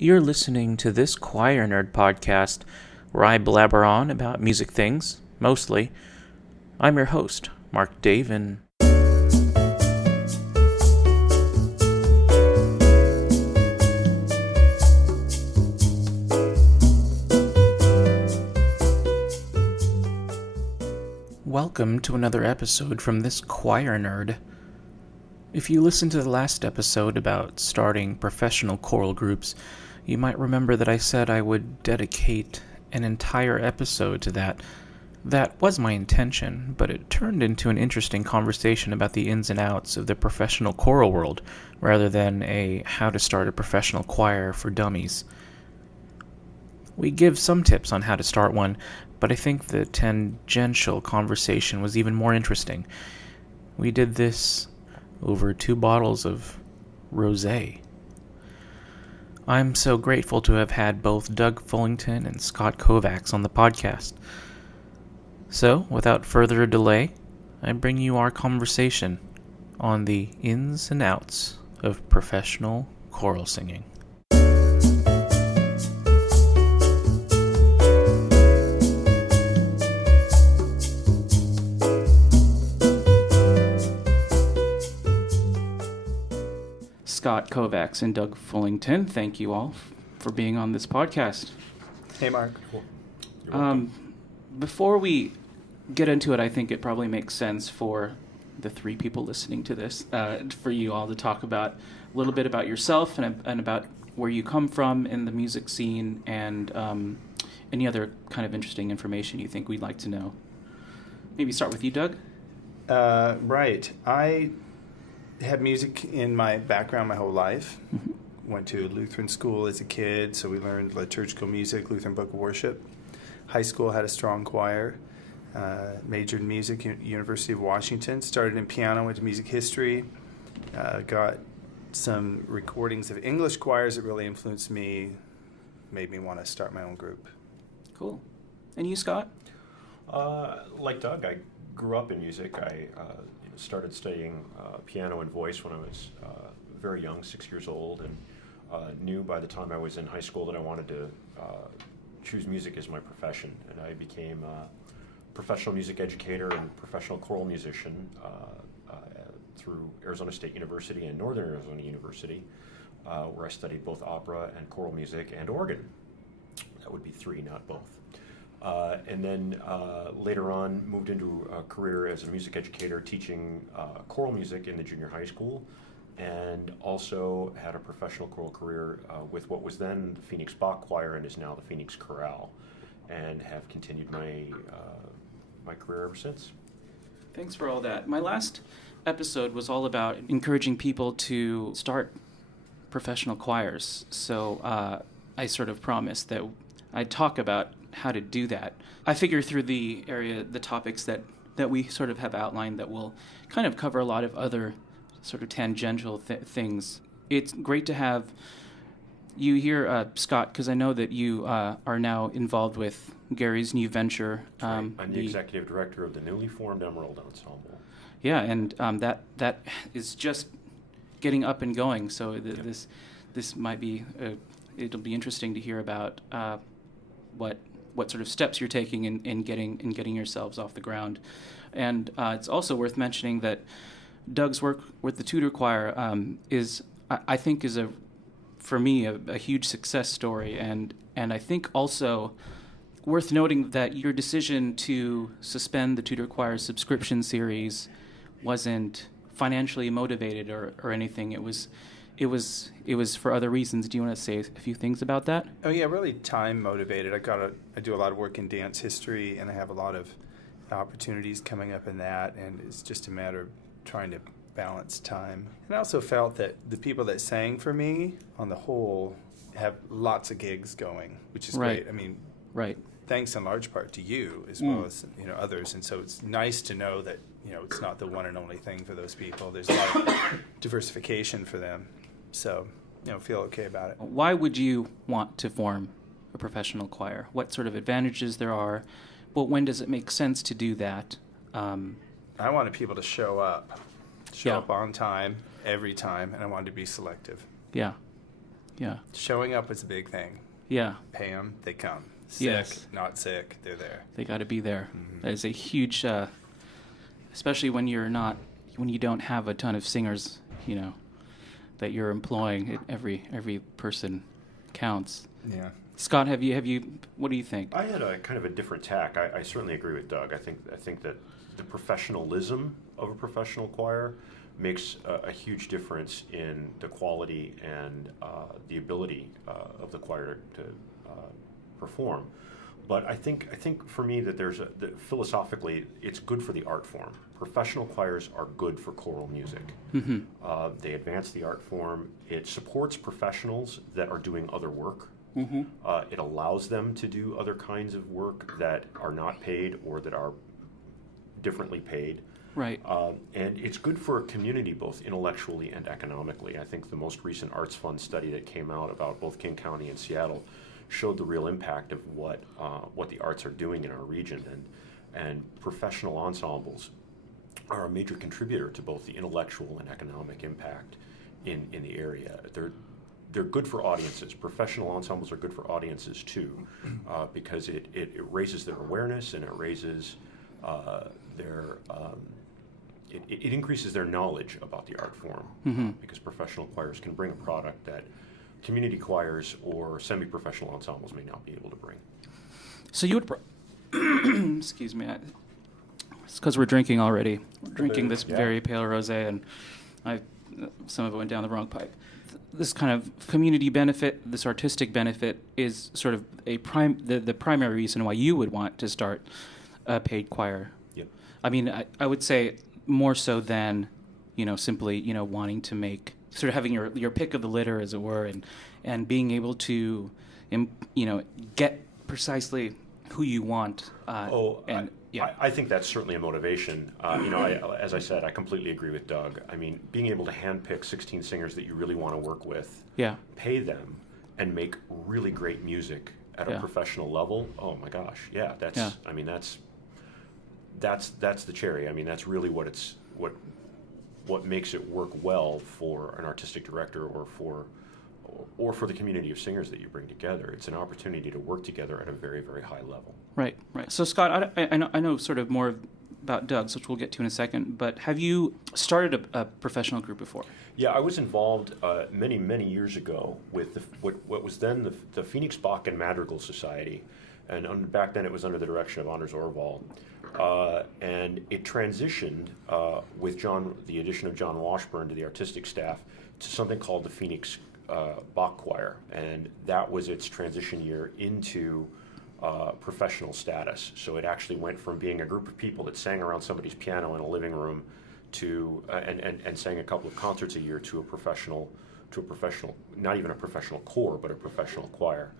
You're listening to this Choir Nerd podcast, where I blabber on about music things, mostly. I'm your host, Mark Davin. Welcome to another episode from this Choir Nerd. If you listened to the last episode about starting professional choral groups, you might remember that I said I would dedicate an entire episode to that. That was my intention, but it turned into an interesting conversation about the ins and outs of the professional choral world, rather than a how to start a professional choir for dummies. We give some tips on how to start one, but I think the tangential conversation was even more interesting. We did this over 2 bottles of rosé. I'm so grateful to have had both Doug Fullington and Scott Kovacs on the podcast. So, without further delay, I bring you our conversation on the ins and outs of professional choral singing. Scott Kovacs and Doug Fullington, thank you all for being on this podcast. Hey, Mark. Cool. You're welcome. Before we get into it, I think it probably makes sense for the 3 people listening to this, for you all to talk about a little bit about yourself and about where you come from in the music scene and any other kind of interesting information you think we'd like to know. Maybe start with you, Doug. Right. I had music in my background my whole life. Mm-hmm. Went to Lutheran school as a kid, so we learned liturgical music, Lutheran Book of Worship. High school had a strong choir. Majored in music at University of Washington. Started in piano, went to music history. Got some recordings of English choirs that really influenced me, made me want to start my own group. Cool. And you, Scott? Like Doug, I grew up in music. I started studying piano and voice when I was very young, 6 years old, and knew by the time I was in high school that I wanted to choose music as my profession. And I became a professional music educator and professional choral musician through Arizona State University and Northern Arizona University, where I studied both opera and choral music and organ. That would be 3, not both. And then later on moved into a career as a music educator teaching choral music in the junior high school, and also had a professional choral career with what was then the Phoenix Bach Choir and is now the Phoenix Chorale, and have continued my my career ever since. Thanks for all that. My last episode was all about encouraging people to start professional choirs, so I sort of promised that I'd talk about how to do that. I figure through the topics that we sort of have outlined that will kind of cover a lot of other sort of tangential things. It's great to have you here, Scott, because I know that you are now involved with Gary's new venture. I'm the executive director of the newly formed Byrd Ensemble. Yeah, and that is just getting up and going, so this might be, it'll be interesting to hear about what sort of steps you're taking in getting yourselves off the ground. And it's also worth mentioning that Doug's work with the Tudor Choir is for me a huge success story, and I think also worth noting that your decision to suspend the Tudor Choir subscription series wasn't financially motivated or anything. It was for other reasons. Do you want to say a few things about that? Oh yeah, really time motivated. I do a lot of work in dance history, and I have a lot of opportunities coming up in that, and it's just a matter of trying to balance time. And I also felt that the people that sang for me, on the whole, have lots of gigs going, which is right. Great. I mean, right. Thanks in large part to you as well as others, and so it's nice to know that it's not the one and only thing for those people. There's a lot of diversification for them. So, feel okay about it. Why would you want to form a professional choir? What sort of advantages there are? Well, when does it make sense to do that? I wanted people to show up on time, every time, and I wanted to be selective. Yeah. Yeah. Showing up is a big thing. Yeah. Pay them, they come. Sick, Yes. not sick, they're there. They got to be there. Mhm. That is a huge, especially when you don't have a ton of singers, that you're employing. Every person counts. Yeah. Scott, have you? What do you think? I had a kind of a different tack. I certainly agree with Doug. I think that the professionalism of a professional choir makes a huge difference in the quality and the ability of the choir to perform. But I think for me that philosophically it's good for the art form. Professional choirs are good for choral music. Mm-hmm. They advance the art form. It supports professionals that are doing other work. Mm-hmm. It allows them to do other kinds of work that are not paid or that are differently paid. Right. And it's good for a community both intellectually and economically. I think the most recent Arts Fund study that came out about both King County and Seattle showed the real impact of what the arts are doing in our region. And professional ensembles are a major contributor to both the intellectual and economic impact in the area. They're good for audiences. Professional ensembles are good for audiences too, because it raises their awareness and it raises it increases their knowledge about the art form. Mm-hmm. Because professional choirs can bring a product that community choirs or semi-professional ensembles may not be able to bring. So you would, excuse me, it's because we're drinking already. We're drinking this very pale rosé, and some of it went down the wrong pipe. This kind of community benefit, this artistic benefit, is sort of the primary reason why you would want to start a paid choir. Yep. I mean, I would say more so than, simply, wanting to make, sort of having your pick of the litter, as it were, and being able to, get precisely who you want. I think that's certainly a motivation. As I said, I completely agree with Doug. I mean, being able to handpick 16 singers that you really want to work with, pay them, and make really great music at a professional level. Oh my gosh, I mean, that's the cherry. I mean, that's really what makes it work well for an artistic director or for the community of singers that you bring together. It's an opportunity to work together at a very, very high level. Right. So, Scott, I know sort of more about Doug's, which we'll get to in a second, but have you started a professional group before? Yeah, I was involved many, many years ago with what was then the Phoenix Bach and Madrigal Society, and back then it was under the direction of Anders Orvald. And it transitioned with the addition of John Washburn to the artistic staff to something called the Phoenix Bach Choir, and that was its transition year into professional status. So it actually went from being a group of people that sang around somebody's piano in a living room to and sang a couple of concerts a year to a professional, not even a professional corps, but a professional choir.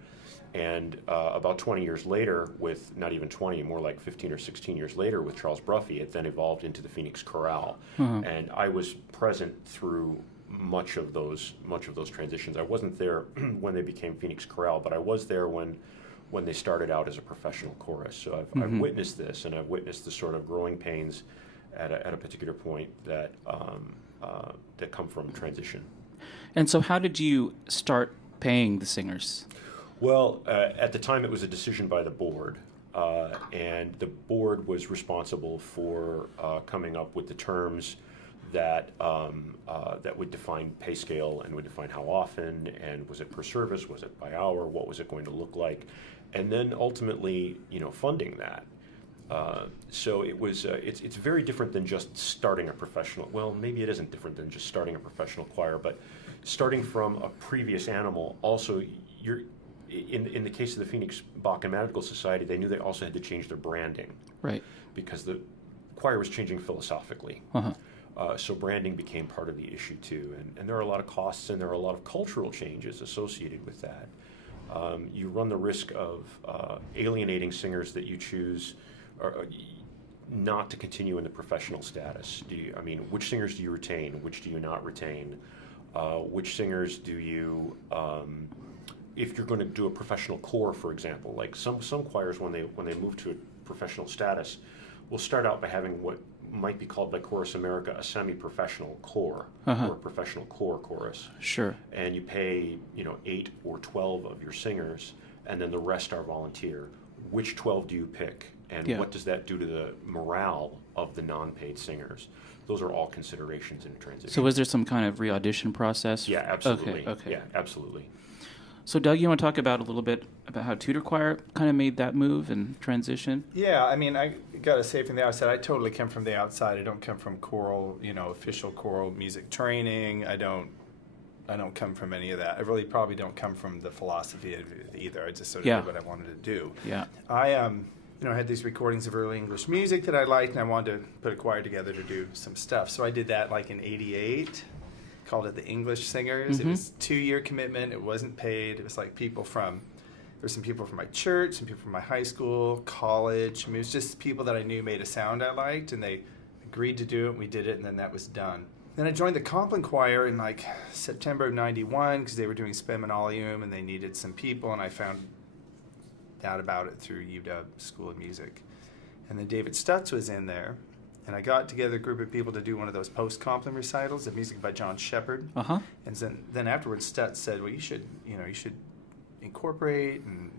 And about 20 years later, with not even 20, more like 15 or 16 years later, with Charles Bruffy, it then evolved into the Phoenix Chorale. Mm-hmm. And I was present through much of those transitions. I wasn't there when they became Phoenix Chorale, but I was there when they started out as a professional chorus. So I've witnessed this, and I've witnessed the sort of growing pains at a particular point that come from transition. And so how did you start paying the singers? Well, at the time it was a decision by the board, and the board was responsible for coming up with the terms that would define pay scale and would define how often, and was it per service, was it by hour, what was it going to look like, and then ultimately, funding that. So it was. It's very different than just starting a professional. Well, maybe it isn't different than just starting a professional choir, but starting from a previous animal. Also, in the case of the Phoenix Bach and Madrigal Society, they knew they also had to change their branding, right? Because the choir was changing philosophically. Uh-huh. So branding became part of the issue too, and there are a lot of costs and there are a lot of cultural changes associated with that. You run the risk of alienating singers that you choose not to continue in the professional status. Which singers do you retain? Which do you not retain? Which singers do you, if you're going to do a professional corps, for example, like some choirs when they move to a professional status, will start out by having what might be called by Chorus America a semi-professional corps or a professional corps chorus. Sure. And you pay, 8 or 12 of your singers, and then the rest are volunteer. Which 12 do you pick? And what does that do to the morale of the non-paid singers? Those are all considerations in a transition. So was there some kind of re-audition process? Yeah, absolutely. Okay. Yeah, absolutely. So Doug, you want to talk about a little bit about how Tudor Choir kind of made that move and transition? Yeah, I mean, I got to say from the outset, I totally come from the outside. I don't come from choral, official choral music training. I don't come from any of that. I really probably don't come from the philosophy of it either. I just sort of did what I wanted to do. Yeah. I had these recordings of early English music that I liked, and I wanted to put a choir together to do some stuff. So I did that like in '88. Called it the English Singers. It was a 2-year commitment. It wasn't paid. It was like there were some people from my church, some people from my high school, college. I mean, it was just people that I knew made a sound I liked, and they agreed to do it, and we did it, and then that was done. Then I joined the Compline Choir in like September of '91 because they were doing Speminalium, and they needed some people, and I found out about it through UW School of Music. And then David Stutz was in there. And I got together a group of people to do one of those post-Compline recitals of music by John Shepard. And then afterwards, Stutz said, "Well, you should incorporate and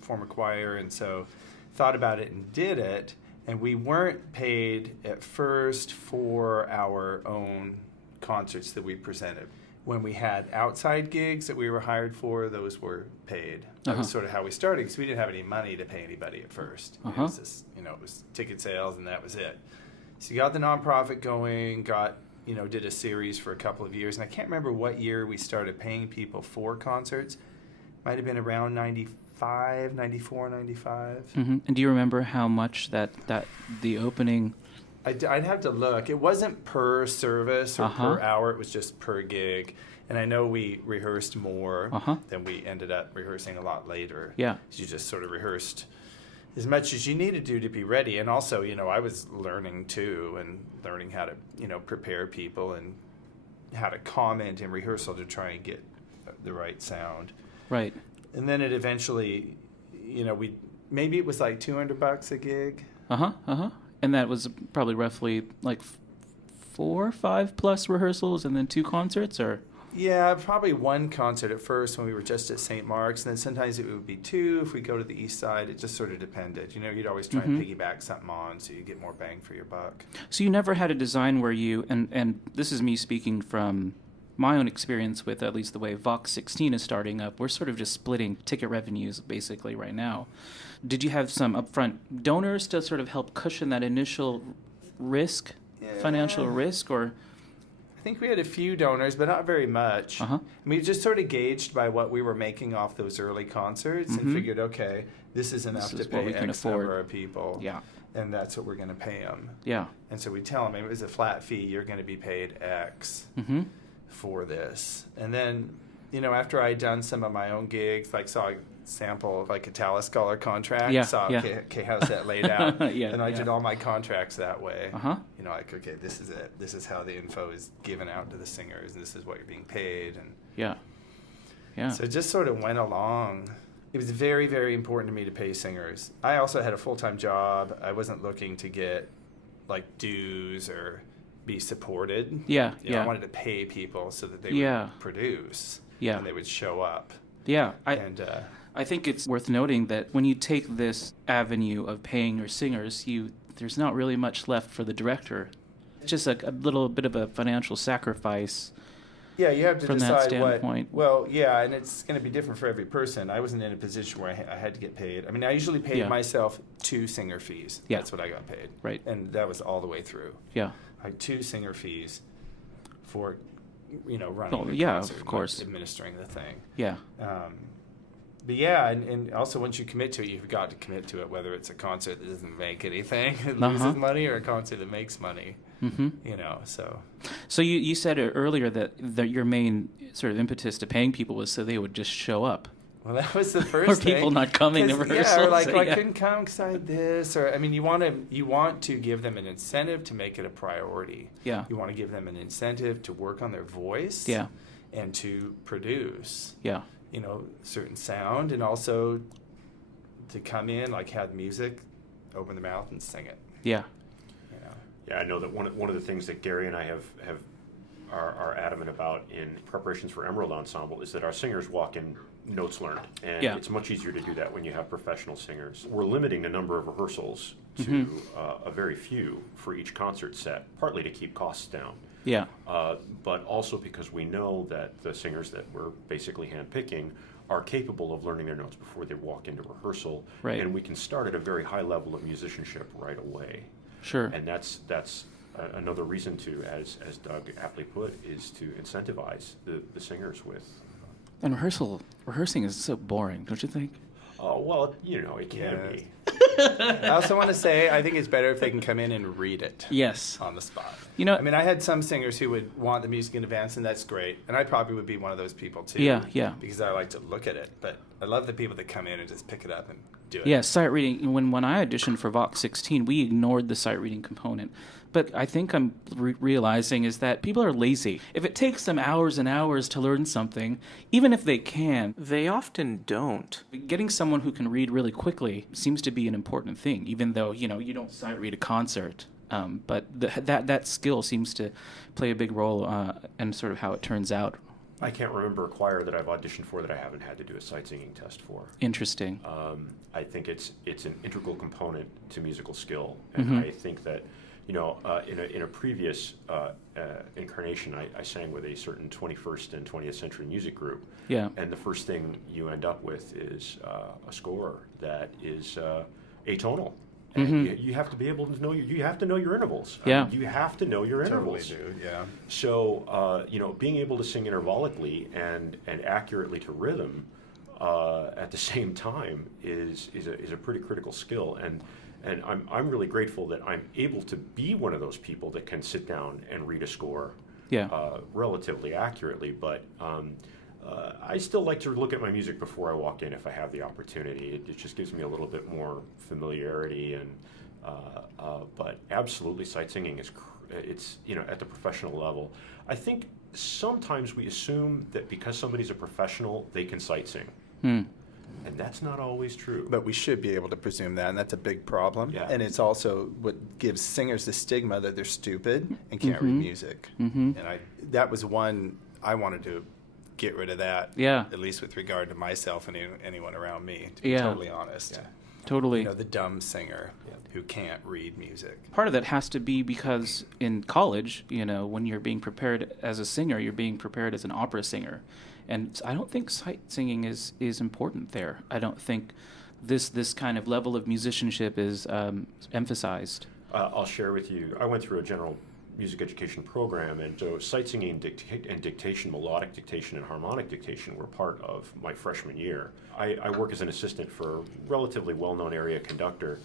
form a choir." And so, thought about it and did it. And we weren't paid at first for our own concerts that we presented. When we had outside gigs that we were hired for, those were paid. That was sort of how we started because we didn't have any money to pay anybody at first. It was just, it was ticket sales and that was it. So you got the nonprofit going, did a series for a couple of years. And I can't remember what year we started paying people for concerts. Might have been around 94, 95. And do you remember how much that the opening... I'd have to look. It wasn't per service or per hour. It was just per gig. And I know we rehearsed more than we ended up rehearsing a lot later. Yeah. You just sort of rehearsed as much as you needed to be ready. And also, I was learning too and learning how to, prepare people and how to comment in rehearsal to try and get the right sound. Right. And then it eventually, maybe it was like $200 a gig. And that was probably roughly like 4 or 5 plus rehearsals and then 2 concerts, or? Yeah, probably 1 concert at first when we were just at St. Mark's, and then sometimes it would be 2 if we go to the east side. It just sort of depended. You'd always try and piggyback something on so you get more bang for your buck. So you never had a design where you, and this is me speaking from my own experience with at least the way Vox 16 is starting up. We're sort of just splitting ticket revenues basically right now. Did you have some upfront donors to sort of help cushion that initial risk, financial risk, or? I think we had a few donors, but not very much. And we just sort of gauged by what we were making off those early concerts and figured, okay, this is enough to pay X number of people. Yeah. And that's what we're going to pay them. Yeah. And so we tell them, it was a flat fee, you're going to be paid X for this. And then, after I'd done some of my own gigs, like saw a sample of like a Tallis Scholar contract, okay, how's that laid out? And I did all my contracts that way. Like, okay, this is it. This is how the info is given out to the singers, and this is what you're being paid. And so it just sort of went along. It was very, very important to me to pay singers. I also had a full-time job. I wasn't looking to get like dues or be supported. I wanted to pay people so that they would produce and they would show up. I think it's worth noting that when you take this avenue of paying your singers, there's not really much left for the director. It's just a little bit of a financial sacrifice. Yeah, you have to from decide that standpoint. and it's going to be different for every person. I wasn't in a position where I had to get paid. I mean, I usually paid myself 2 singer fees. That's what I got paid. Right. And that was all the way through. Yeah. I had 2 singer fees for, running the concert, of course, administering the thing. Yeah. But yeah, and also once you commit to it, you've got to commit to it, whether it's a concert that doesn't make anything, it loses money, or a concert that makes money. So. So you said earlier that your main sort of impetus to paying people was so they would just show up. Well, that was the first thing. Or people not coming to rehearsals. Yeah, or like, I couldn't come because I had this. Or, I mean, you want to give them an incentive to make it a priority. Yeah. You want to give them an incentive to work on their voice. Yeah. And to produce. Yeah. Certain sound, and also to come in, like, have music, open the mouth and sing it. Yeah. Yeah, I know that one of the things that Gary and I are adamant about in preparations for Emerald Ensemble is that our singers walk in notes learned, and it's much easier to do that when you have professional singers. We're limiting the number of rehearsals to a very few for each concert set, partly to keep costs down. Yeah. But also because we know that the singers that we're basically handpicking are capable of learning their notes before they walk into rehearsal, Right. and we can start at a very high level of musicianship right away. Sure. And that's another reason to, as Doug aptly put, is to incentivize the singers with. And rehearsing is so boring, don't you think? Well, it can be. I also want to say I think it's better if they can come in and read it. Yes. On the spot. I mean, I had some singers who would want the music in advance, and that's great. And I probably would be one of those people too. Yeah. Because I like to look at it. But I love the people that come in and just pick it up and do it. Yeah, sight reading. When I auditioned for Vox 16, we ignored the sight reading component. But I think I'm realizing is that people are lazy. If it takes them hours and hours to learn something, even if they can, they often don't. Getting someone who can read really quickly seems to be an important thing, even though, you don't sight read a concert. But that skill seems to play a big role in sort of how it turns out. I can't remember a choir that I've auditioned for that I haven't had to do a sight singing test for. Interesting. I think it's an integral component to musical skill, and I think that in a previous incarnation, I sang with a certain 21st and 20th century music group. Yeah. And the first thing you end up with is a score that is atonal. And you have to be able to know you have to know your intervals. Yeah. You have to know your intervals. Totally do, yeah. So being able to sing intervallically and accurately to rhythm at the same time is a pretty critical skill. And I'm really grateful that I'm able to be one of those people that can sit down and read a score relatively accurately. But I still like to look at my music before I walk in if I have the opportunity. It just gives me a little bit more familiarity. But absolutely, sight singing it's at the professional level. I think sometimes we assume that because somebody's a professional, they can sight sing. And that's not always true. But we should be able to presume that, and that's a big problem. Yeah. And it's also what gives singers the stigma that they're stupid and can't read music. And that was one I wanted to get rid of that, at least with regard to myself and anyone around me, to be totally honest. Yeah. Totally. The dumb singer who can't read music. Part of that has to be because in college, when you're being prepared as a singer, you're being prepared as an opera singer. And I don't think sight singing is important there. I don't think this kind of level of musicianship is emphasized. I'll share with you, I went through a general music education program, and so sight singing and dictation, melodic dictation and harmonic dictation were part of my freshman year. I work as an assistant for a relatively well-known area conductor,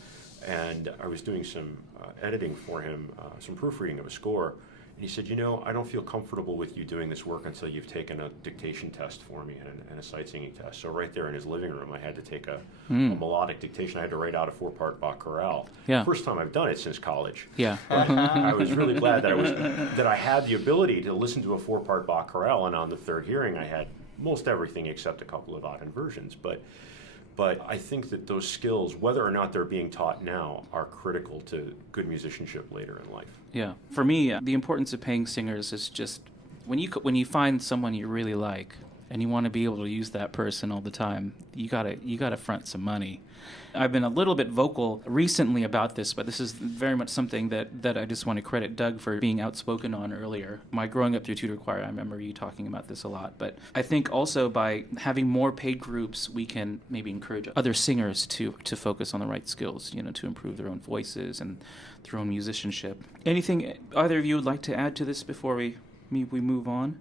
and I was doing some editing for him, some proofreading of a score. And he said, I don't feel comfortable with you doing this work until you've taken a dictation test for me and a sight singing test. So right there in his living room, I had to take a melodic dictation. I had to write out a 4-part Bach chorale. Yeah. First time I've done it since college. Yeah. But I was really glad that I had the ability to listen to a 4-part Bach chorale, and on the third hearing, I had most everything except a couple of odd inversions. But I think that those skills, whether or not they're being taught now, are critical to good musicianship later in life. Yeah. For me, the importance of paying singers is just when you find someone you really like and you want to be able to use that person all the time, you gotta front some money. I've been a little bit vocal recently about this, but this is very much something that I just want to credit Doug for being outspoken on earlier. My growing up through Tudor Choir, I remember you talking about this a lot. But I think also by having more paid groups, we can maybe encourage other singers to focus on the right skills, to improve their own voices and their own musicianship. Anything either of you would like to add to this before we move on?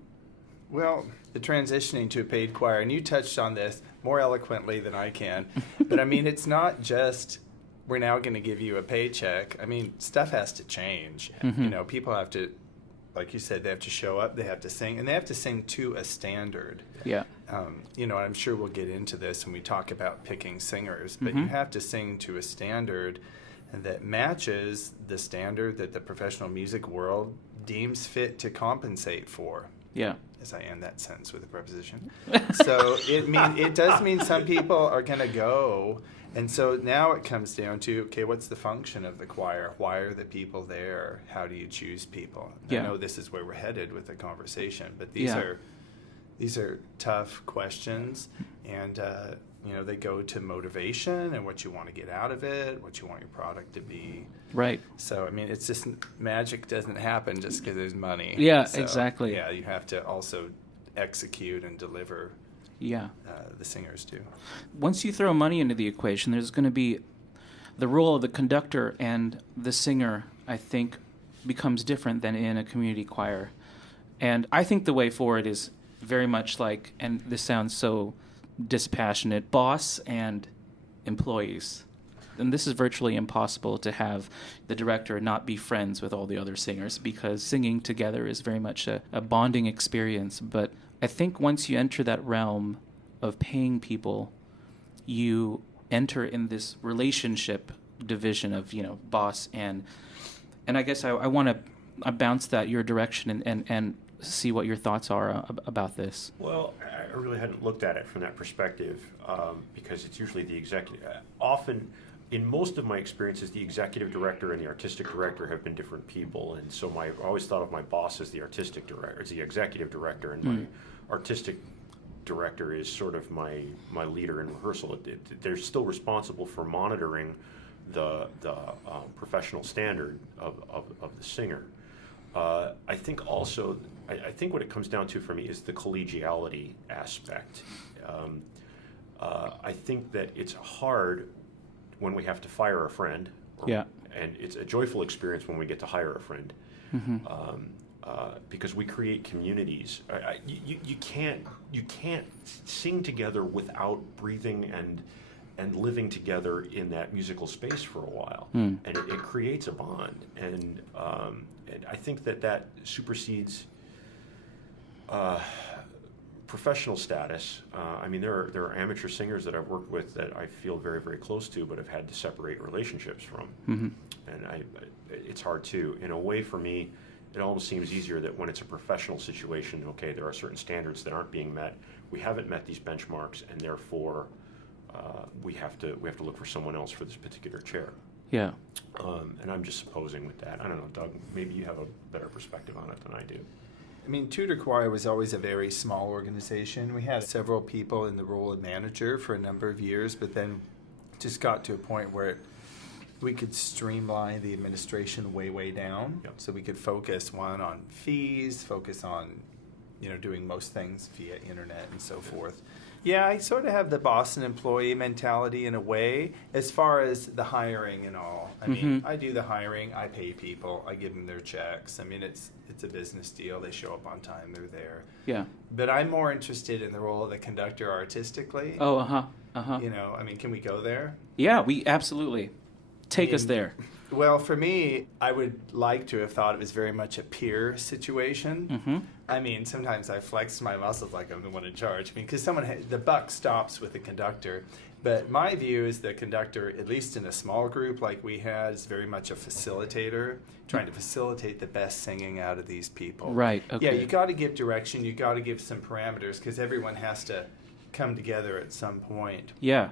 Well, the transitioning to a paid choir, and you touched on this more eloquently than I can, but I mean, it's not just we're now going to give you a paycheck. I mean, stuff has to change. People have to, like you said, they have to show up, they have to sing, and they have to sing to a standard. Yeah. And I'm sure we'll get into this when we talk about picking singers, but you have to sing to a standard that matches the standard that the professional music world deems fit to compensate for. Yeah. As I end that sentence with a preposition. So it does mean some people are going to go And so now it comes down to, okay, what's the function of the choir? Why are the people there? How do you choose people? Yeah. I know this is where we're headed with the conversation, but these are tough questions, and they go to motivation and what you want to get out of it, what you want your product to be. Right. So, I mean, it's just magic doesn't happen just because there's money. Yeah, So, exactly. Yeah, you have to also execute and deliver. Yeah. The singers do. Once you throw money into the equation, there's going to be the role of the conductor and the singer, I think, becomes different than in a community choir. And I think the way forward is very much like, and this sounds so dispassionate, boss and employees. And this is virtually impossible to have the director not be friends with all the other singers, because singing together is very much a bonding experience. But I think once you enter that realm of paying people, you enter in this relationship division of, boss and I guess I want to bounce that your direction and see what your thoughts are about this. Well, I really hadn't looked at it from that perspective, because it's usually the executive. Often, in most of my experiences, the executive director and the artistic director have been different people, and so I always thought of my boss as the artistic director, as the executive director, and my artistic director is sort of my leader in rehearsal. They're still responsible for monitoring the professional standard of the singer. I think also, I think what it comes down to for me is the collegiality aspect. I think that it's hard when we have to fire a friend, and it's a joyful experience when we get to hire a friend, because we create communities. You can't sing together without breathing and living together in that musical space for a while, and it creates a bond, and I think that supersedes professional status. I mean, there are amateur singers that I've worked with that I feel very, very close to, but have had to separate relationships from, and it's hard too. In a way, for me, it almost seems easier that when it's a professional situation, okay, there are certain standards that aren't being met. We haven't met these benchmarks, and therefore we have to look for someone else for this particular chair. Yeah. And I'm just supposing with that. I don't know, Doug, maybe you have a better perspective on it than I do. I mean, Tudor Choir was always a very small organization. We had several people in the role of manager for a number of years, but then just got to a point where we could streamline the administration way down. Yep. So we could focus on fees, focus on, doing most things via internet and so forth. Yeah, I sort of have the Boston employee mentality in a way, as far as the hiring and all. I mean, I do the hiring, I pay people, I give them their checks. I mean, it's a business deal. They show up on time, they're there. Yeah. But I'm more interested in the role of the conductor artistically. Oh, I mean, can we go there? Yeah, we absolutely. Take us there. Well, for me, I would like to have thought it was very much a peer situation. I mean, sometimes I flex my muscles like I'm the one in charge. I mean, because the buck stops with the conductor. But my view is the conductor, at least in a small group like we had, is very much a facilitator, trying to facilitate the best singing out of these people. Right, okay. Yeah, you got to give direction. You got to give some parameters, because everyone has to come together at some point. Yeah.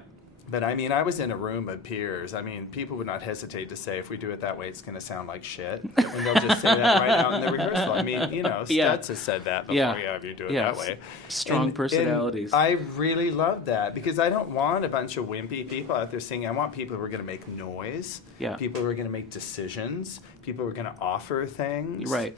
But I mean, I was in a room of peers. I mean, people would not hesitate to say, if we do it that way, it's going to sound like shit. And they'll just say that right out in the rehearsal. I mean, Stutz has said that before. Yeah, if you do it that way. Strong personalities. And I really love that, because I don't want a bunch of wimpy people out there singing. I want people who are going to make noise. Yeah. People who are going to make decisions. People who are going to offer things. Right.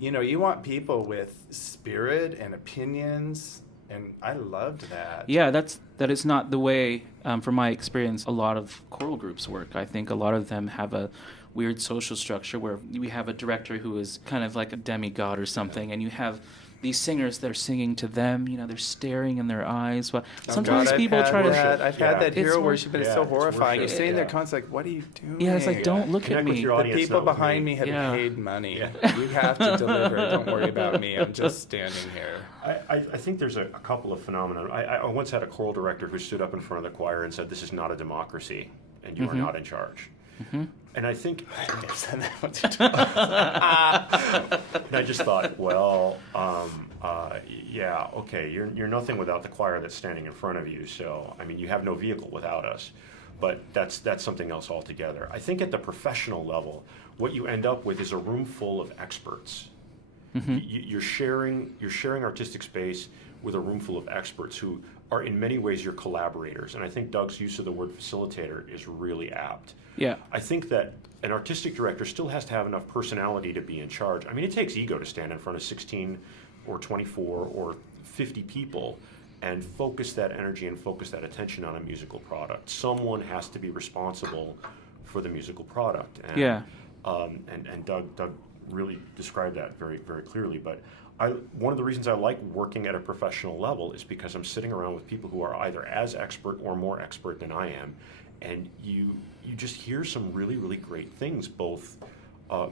You want people with spirit and opinions. And I loved that. Yeah, that is not the way, from my experience, a lot of choral groups work. I think a lot of them have a weird social structure where we have a director who is kind of like a demigod or something, and you have these singers, they're singing to them, they're staring in their eyes. Well, sometimes people try to... I've had that hero worship, and it's so horrifying. You're worship. sitting there constantly like, what are you doing? Yeah, it's like, don't look at me. The people behind me have paid money. You have to deliver. Don't worry about me. I'm just standing here. I think there's a couple of phenomena. I once had a choral director who stood up in front of the choir and said, "This is not a democracy, and you are not in charge." And I think and I just thought, well, yeah, okay, you're nothing without the choir that's standing in front of you. So, I mean, you have no vehicle without us. but that's something else altogether. I think at the professional level, what you end up with is a room full of experts. You're sharing artistic space with a room full of experts who are in many ways your collaborators. And I think Doug's use of the word facilitator is really apt. Yeah. I think that an artistic director still has to have enough personality to be in charge. I mean, it takes ego to stand in front of 16 or 24 or 50 people and focus that energy and focus that attention on a musical product. Someone has to be responsible for the musical product. And, and Doug really described that very, very clearly. But one of the reasons I like working at a professional level is because I'm sitting around with people who are either as expert or more expert than I am, and you just hear some really, really great things, both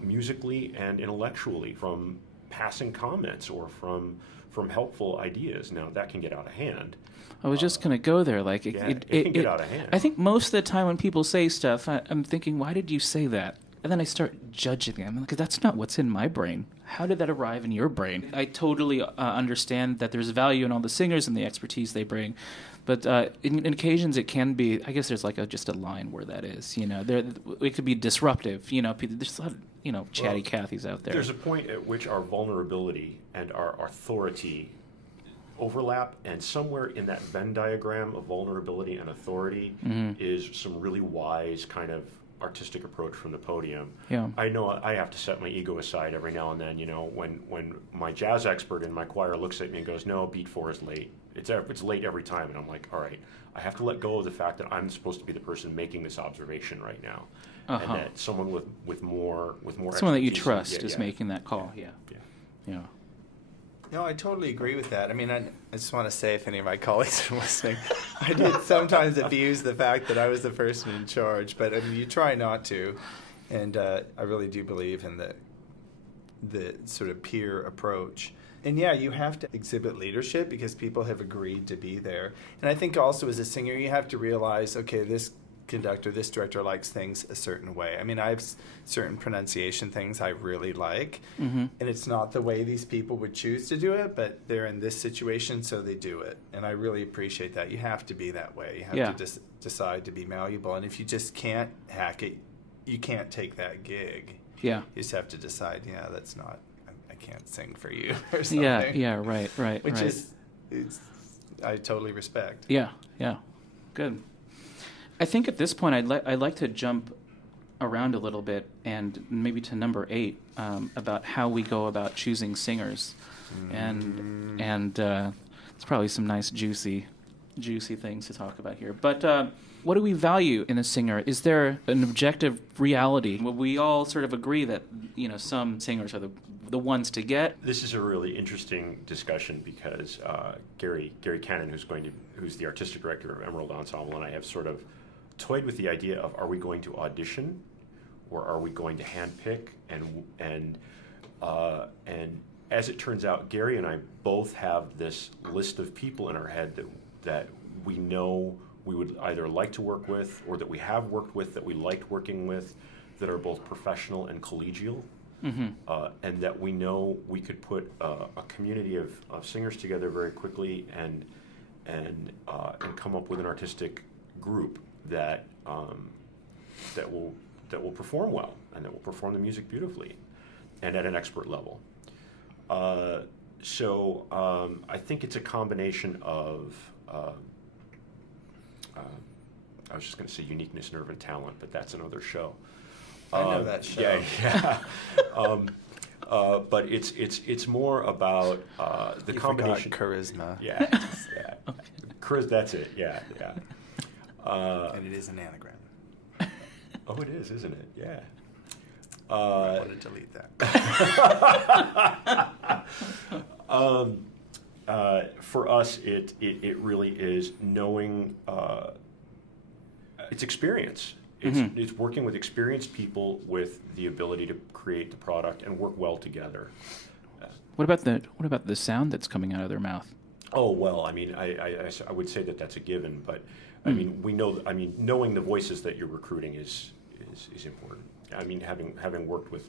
musically and intellectually, from passing comments or from helpful ideas. Now that can get out of hand. I was just going to go there. Like it can get out of hand. I think most of the time when people say stuff, I'm thinking, why did you say that? And then I start judging them because that's not what's in my brain. How did that arrive in your brain? I totally understand that there's value in all the singers and the expertise they bring, but in occasions it can be. I guess there's like just a line where that is. It could be disruptive. There's a lot of chatty Cathys out there. There's a point at which our vulnerability and our authority overlap, and somewhere in that Venn diagram of vulnerability and authority is some really wise kind of artistic approach from the podium. Yeah. I know I have to set my ego aside every now and then. When my jazz expert in my choir looks at me and goes, "No, beat 4 is late. It's late every time," and I'm like, "All right, I have to let go of the fact that I'm supposed to be the person making this observation right now, and that someone with more someone that you expertise trust is making that call." Yeah. No, I totally agree with that. I mean, I just want to say, if any of my colleagues are listening, I did sometimes abuse the fact that I was the person in charge, but I mean, you try not to. And I really do believe in the sort of peer approach. And yeah, you have to exhibit leadership because people have agreed to be there. And I think also as a singer, you have to realize, okay, this conductor, this director likes things a certain way. I mean, I have certain pronunciation things I really like, and it's not the way these people would choose to do it, but they're in this situation, so they do it. And I really appreciate that. You have to be that way. You have to just decide to be malleable. And if you just can't hack it, you can't take that gig. Yeah. You just have to decide, that's not, I can't sing for you or something. Yeah, right. Which is, I totally respect. Yeah, good. I think at this point I'd like to jump around a little bit and maybe to number 8 about how we go about choosing singers, and it's probably some nice juicy things to talk about here. But what do we value in a singer? Is there an objective reality? Will we all sort of agree that some singers are the ones to get? This is a really interesting discussion because Gary Cannon, who's the artistic director of Emerald Ensemble, and I have sort of toyed with the idea of, are we going to audition or are we going to handpick? And as it turns out, Gary and I both have this list of people in our head that we know we would either like to work with or that we have worked with, that we liked working with, that are both professional and collegial, and that we know we could put a community of singers together very quickly and come up with an artistic group that will perform well and that will perform the music beautifully and at an expert level. So I think it's a combination of I was just going to say uniqueness, nerve, and talent, but that's another show. I know that show. Yeah. But it's more about the combination. Charisma. Yeah. That's it. Yeah. And it is an anagram. Oh, it is, isn't it? Yeah. I want to delete that. For us, it really is knowing. It's experience. It's working with experienced people with the ability to create the product and work well together. What about the sound that's coming out of their mouth? Oh well, I mean, I would say that that's a given, but I mean, we know. I mean, knowing the voices that you're recruiting is important. I mean, having worked with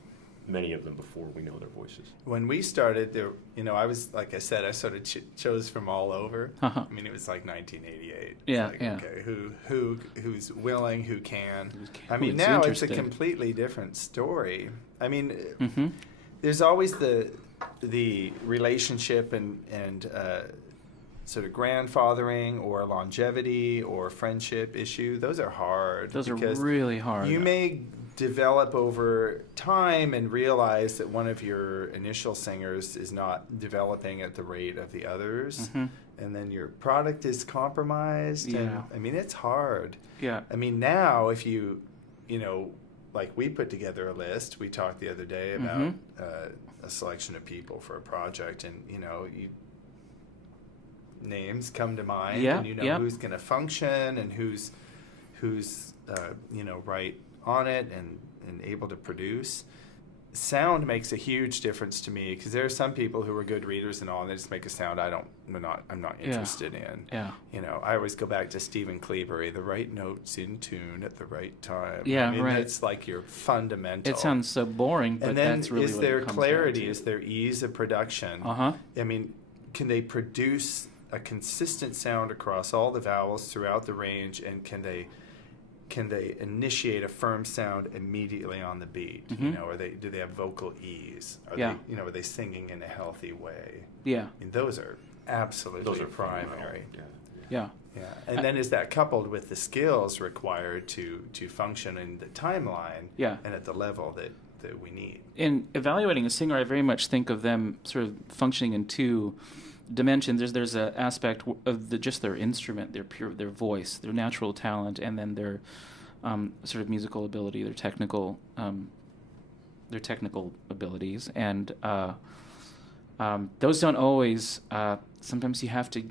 many of them before we know their voices. When we started, there, I was, like I said, I sort of chose from all over. Uh-huh. I mean, it was like 1988. Yeah, It's like, yeah. Okay, who's willing, who can. I mean, Who's now interested. it's a completely different story. I mean, Mm-hmm. there's always the relationship and sort of grandfathering or longevity or friendship issue. Those are hard. Those are because really hard. You may develop over time and realize that one of your initial singers is not developing at the rate of the others, Mhm. and then your product is compromised. Yeah. And, I mean, it's hard. Yeah. I mean, now if you like we put together a list. We talked the other day about Mm-hmm. a selection of people for a project, and names come to mind, Yeah, and yeah. who's going to function and who's right on it and able to produce. Sound makes a huge difference to me because there are some people who are good readers and all, and they just make a sound I'm not interested in. Yeah. I always go back to Stephen Cleavery, the right notes in tune at the right time. Yeah, I mean, right. It's like your fundamental. It sounds so boring, but and then that's really is what there it comes clarity? down to. Is there ease of production? Uh-huh. I mean, can they produce a consistent sound across all the vowels throughout the range, and can they initiate a firm sound immediately on the beat? Mhm. Or do they have vocal ease? Yeah. Are they singing in a healthy way? Yeah. I mean, those are absolutely Those are primary. Yeah. Yeah, and then is that coupled with the skills required to function in the timeline? Yeah. And at the level that we need. In evaluating a singer, I very much think of them sort of functioning in two dimensions. There's an aspect of just their instrument, their voice, their natural talent, and then their sort of musical ability, their technical abilities, and those don't always. Sometimes you have to,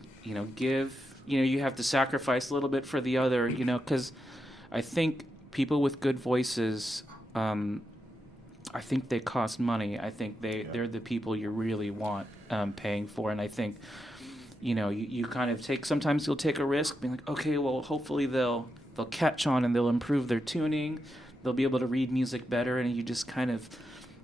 give. You have to sacrifice a little bit for the other. Because I think people with good voices. I think they cost money. I think they're the people you really want paying for. And I think, you kind of sometimes you'll take a risk, being like, okay, well, hopefully they'll catch on and they'll improve their tuning. They'll be able to read music better. And you just kind of,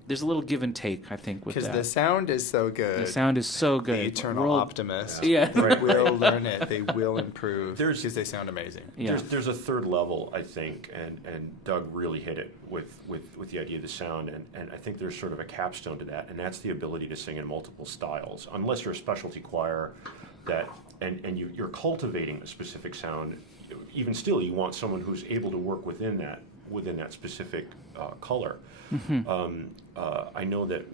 there's a little give and take, I think, with that. Because the sound is so good. The sound is so good. The eternal optimist. Yeah. They will learn it. They will improve. There's- Because they sound amazing. Yeah. There's a third level, I think, and Doug really hit it with the idea of the sound, and I think there's sort of a capstone to that, and that's the ability to sing in multiple styles. Unless you're a specialty choir and you're cultivating a specific sound, even still, you want someone who's able to work within that specific color. Mm-hmm. I know that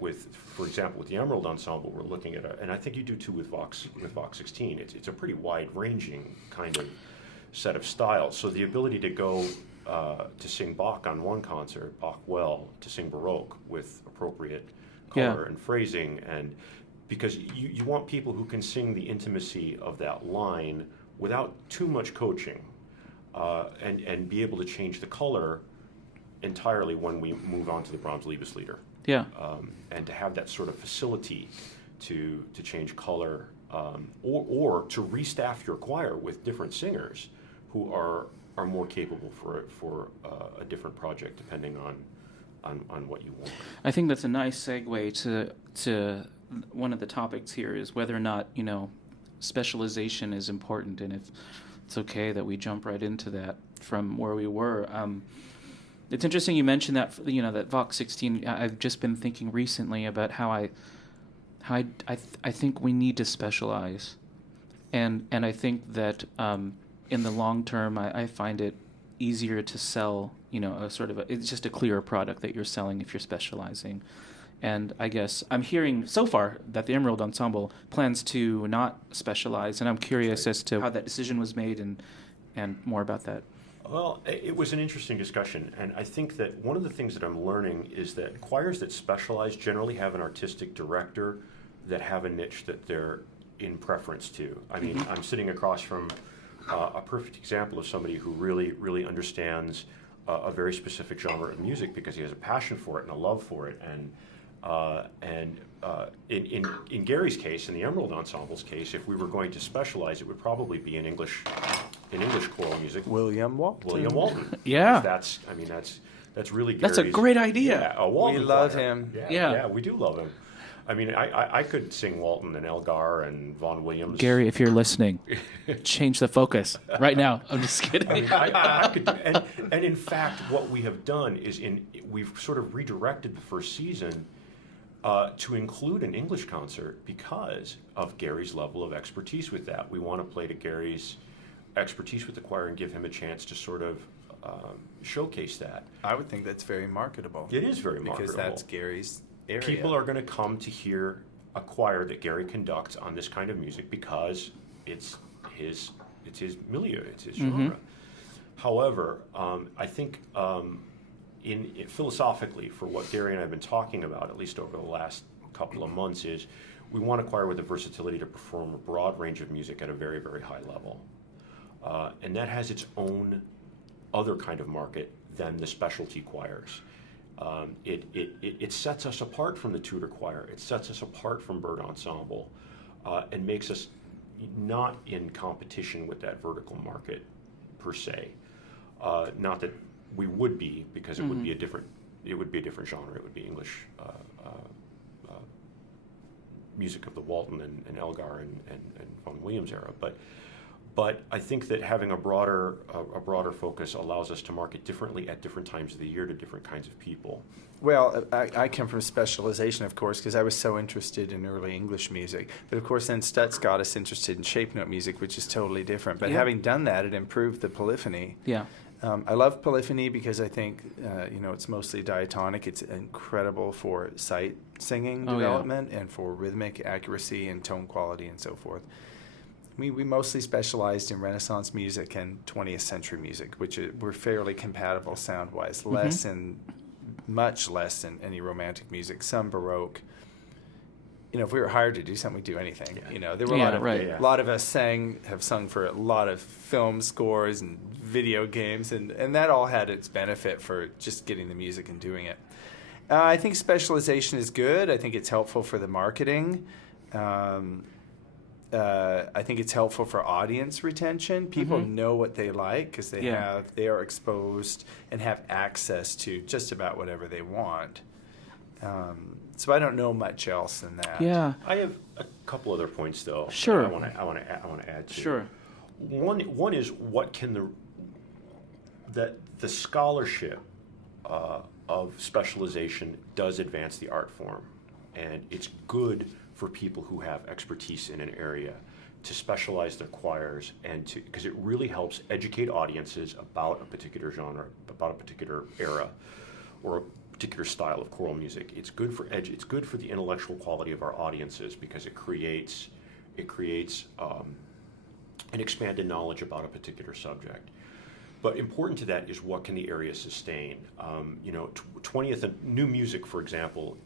for example, with the Emerald Ensemble, we're looking at and I think you do too with Vox 16. It's a pretty wide-ranging kind of set of styles. So the ability to go to sing Bach on one concert, Bach well, to sing Baroque with appropriate color and phrasing, and because you want people who can sing the intimacy of that line without too much coaching, and be able to change the color entirely when we move on to the Brahms Liebeslieder. Yeah. And to have that sort of facility to change color, or to restaff your choir with different singers who are more capable for a different project depending on what you want. I think that's a nice segue to one of the topics here is whether or not, specialization is important, and if it's okay that we jump right into that from where we were. It's interesting you mentioned that, that Vox 16. I've just been thinking recently about how I think we need to specialize, and I think that in the long term, I find it easier to sell, it's just a clearer product that you're selling if you're specializing. And I guess I'm hearing so far that the Emerald Ensemble plans to not specialize, and I'm curious as to how that decision was made and more about that. Well, it was an interesting discussion, and I think that one of the things that I'm learning is that choirs that specialize generally have an artistic director that have a niche that they're in preference to. I mean, I'm sitting across from a perfect example of somebody who really, really understands a very specific genre of music because he has a passion for it and a love for it. And in Gary's case, in the Emerald Ensemble's case, if we were going to specialize, it would probably be in English choral music. William Walton. William Walton. Yeah. That's That's really That's a Gary's- great idea. Yeah, a Walton We love choir. him. Yeah. We do love him. I mean, I could sing Walton and Elgar and Vaughan Williams. Gary, if you're listening, change the focus right now. I'm just kidding. I could, and in fact, what we have done is we've sort of redirected the first season to include an English concert because of Gary's level of expertise with that. We want to play to Gary's expertise with the choir and give him a chance to sort of showcase that. I would think that's very marketable. It is very marketable. Because that's Gary's area. People are going to come to hear a choir that Gary conducts on this kind of music because it's his milieu, it's his genre. However, I think in philosophically, for what Gary and I have been talking about, at least over the last couple of months, is we want a choir with the versatility to perform a broad range of music at a very, very high level. And that has its own other kind of market than the specialty choirs. It sets us apart from the Tudor Choir. It sets us apart from Byrd Ensemble, and makes us not in competition with that vertical market per se. Not that we would be, because it would be a different genre. It would be English music of the Walton and Elgar and Vaughan Williams era, but I think that having a broader focus allows us to market differently at different times of the year to different kinds of people. Well, I come from Specialization, of course, because I was so interested in early English music. But of course, then Stutz got us interested in shape note music, which is totally different. But having done that, it improved the polyphony. Yeah. I love polyphony because I think, it's mostly diatonic. It's incredible for sight singing development and for rhythmic accuracy and tone quality and so forth. We mostly specialized in Renaissance music and 20th century music, which were fairly compatible sound-wise, much less than any romantic music, some Baroque. If we were hired to do something, we'd do anything. There were a lot of us have sung for a lot of film scores and video games, and that all had its benefit for just getting the music and doing it. I think specialization is good. I think it's helpful for the marketing. I think it's helpful for audience retention. People know what they like because they are exposed and have access to just about whatever they want. So I don't know much else than that. Yeah. I have a couple other points though. Sure. I want to add to. Sure. One is what can the scholarship of specialization does advance the art form, and it's good for people who have expertise in an area to specialize their choirs, and because it really helps educate audiences about a particular genre, about a particular era, or a particular style of choral music. It's good for it's good for the intellectual quality of our audiences because it creates an expanded knowledge about a particular subject. But important to that is what can the area sustain? 20th and new music, for example,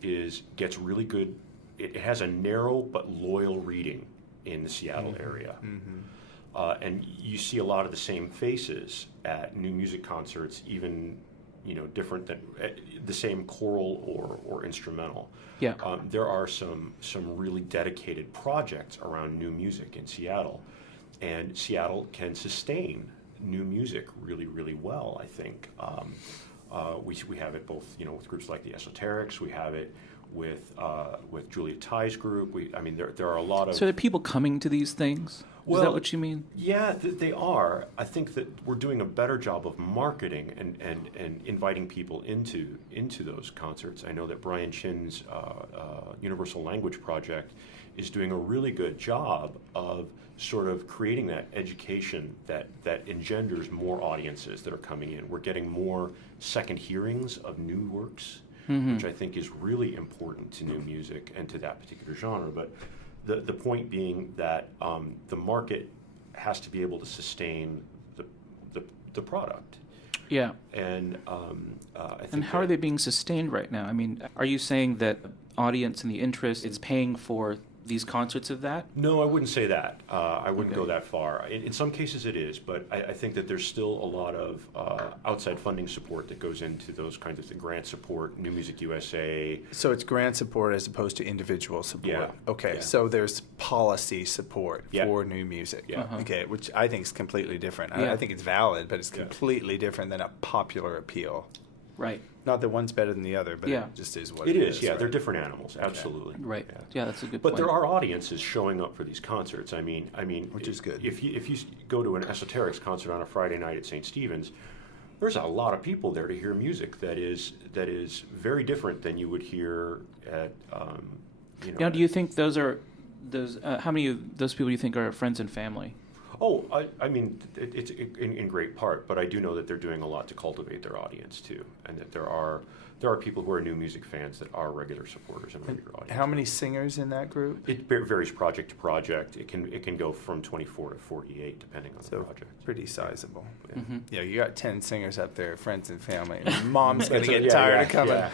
gets really good. It has a narrow but loyal reading in the Seattle area. And you see a lot of the same faces at new music concerts, even different than the same choral or instrumental. Yeah. There are some really dedicated projects around new music in Seattle, and Seattle can sustain new music really, really well, I think. We have it both, with groups like the Esoterics. We have it with Julia Ty's group. There are a lot of. So are there people coming to these things? Is that what you mean? Yeah, they are. I think that we're doing a better job of marketing and inviting people into those concerts. I know that Brian Chin's Universal Language Project is doing a really good job of sort of creating that education that engenders more audiences that are coming in. We're getting more second hearings of new works, which I think is really important to new music and to that particular genre. But the point being that the market has to be able to sustain the product. Yeah. And I think. And how are they being sustained right now? I mean, are you saying that the audience and the interest is paying for these concerts of that? No, I wouldn't say that. I wouldn't go that far. In some cases it is, but I think that there's still a lot of outside funding support that goes into those kinds of things. Grant support, New Music USA. So it's grant support as opposed to individual support. Yeah. Okay, Yeah. so there's policy support Yeah. for new music. Yeah. Okay, which I think is completely different. Yeah. I think it's valid, but it's completely different than a popular appeal. Right. Not that one's better than the other, but Yeah. it just is what It it is, is. yeah. Right? They're different animals, absolutely. Right. Yeah. Yeah, that's a good But point. there are audiences showing up for these concerts. I mean, Which is good. If you go to an Esoterics concert on a Friday night at St. Stephen's, there's a lot of people there to hear music that is very different than you would hear at Now, do you think those how many of those people do you think are friends and family? Oh, I mean, it's in great part, but I do know that they're doing a lot to cultivate their audience too, and that there are people who are new music fans that are regular supporters and regular audience. How many singers in that group? It varies project to project. It can go from 24 to 48 depending on the project. Pretty sizable. Yeah. Mm-hmm. Yeah, you got 10 singers up there, friends and family. Mom's going to get Yeah, tired yeah, of coming. yeah.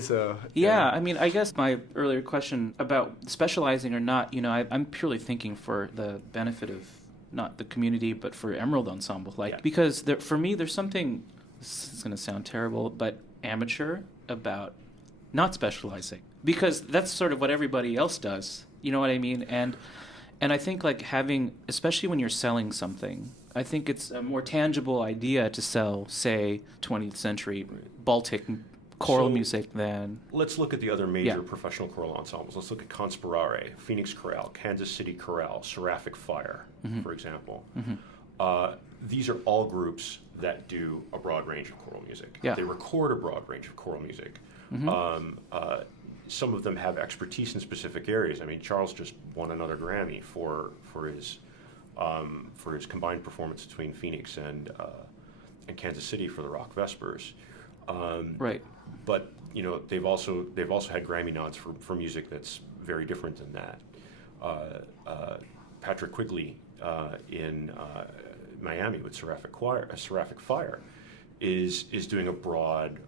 So Yeah, I mean, I guess my earlier question about specializing or not, I'm purely thinking for the benefit of not the community, but for Emerald Ensemble. Because for me, there's something, this is going to sound terrible, but amateur about not specializing. Because that's sort of what everybody else does. You know what I mean? And I think having, especially when you're selling something, I think it's a more tangible idea to sell, say, 20th century Baltic choral music than... Let's look at the other major professional choral ensembles. Let's look at Conspirare, Phoenix Chorale, Kansas City Chorale, Seraphic Fire, for example. These are all groups that do a broad range of choral music. Yeah. They record a broad range of choral music. Some of them have expertise in specific areas. I mean, Charles just won another Grammy for his combined performance between Phoenix and Kansas City for the Rock Vespers. Right. But they've also had Grammy nods for music that's very different than that. Patrick Quigley in Miami with Seraphic Fire is doing a broad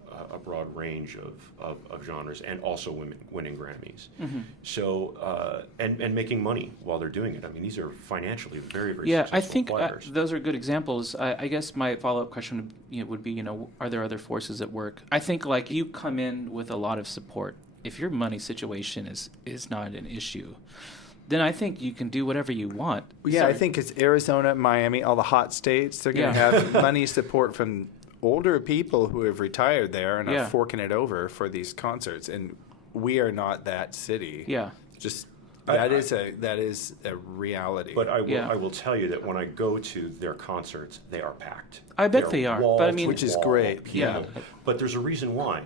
range of genres and also winning Grammys. So and making money while they're doing it. I mean, these are financially very, very successful I think choirs. those are good examples. I guess my follow-up question would be, are there other forces at work? I think you come in with a lot of support. If your money situation is not an issue, then I think you can do whatever you want. yeah, I think it's Arizona, Miami, all the hot states. They're going to have money support from older people who have retired there and are forking it over for these concerts, and we are not that city. Yeah, just that is a reality. But I will tell you that when I go to their concerts, they are packed. I bet they are. But I mean, which is great. Yeah, but there's a reason why.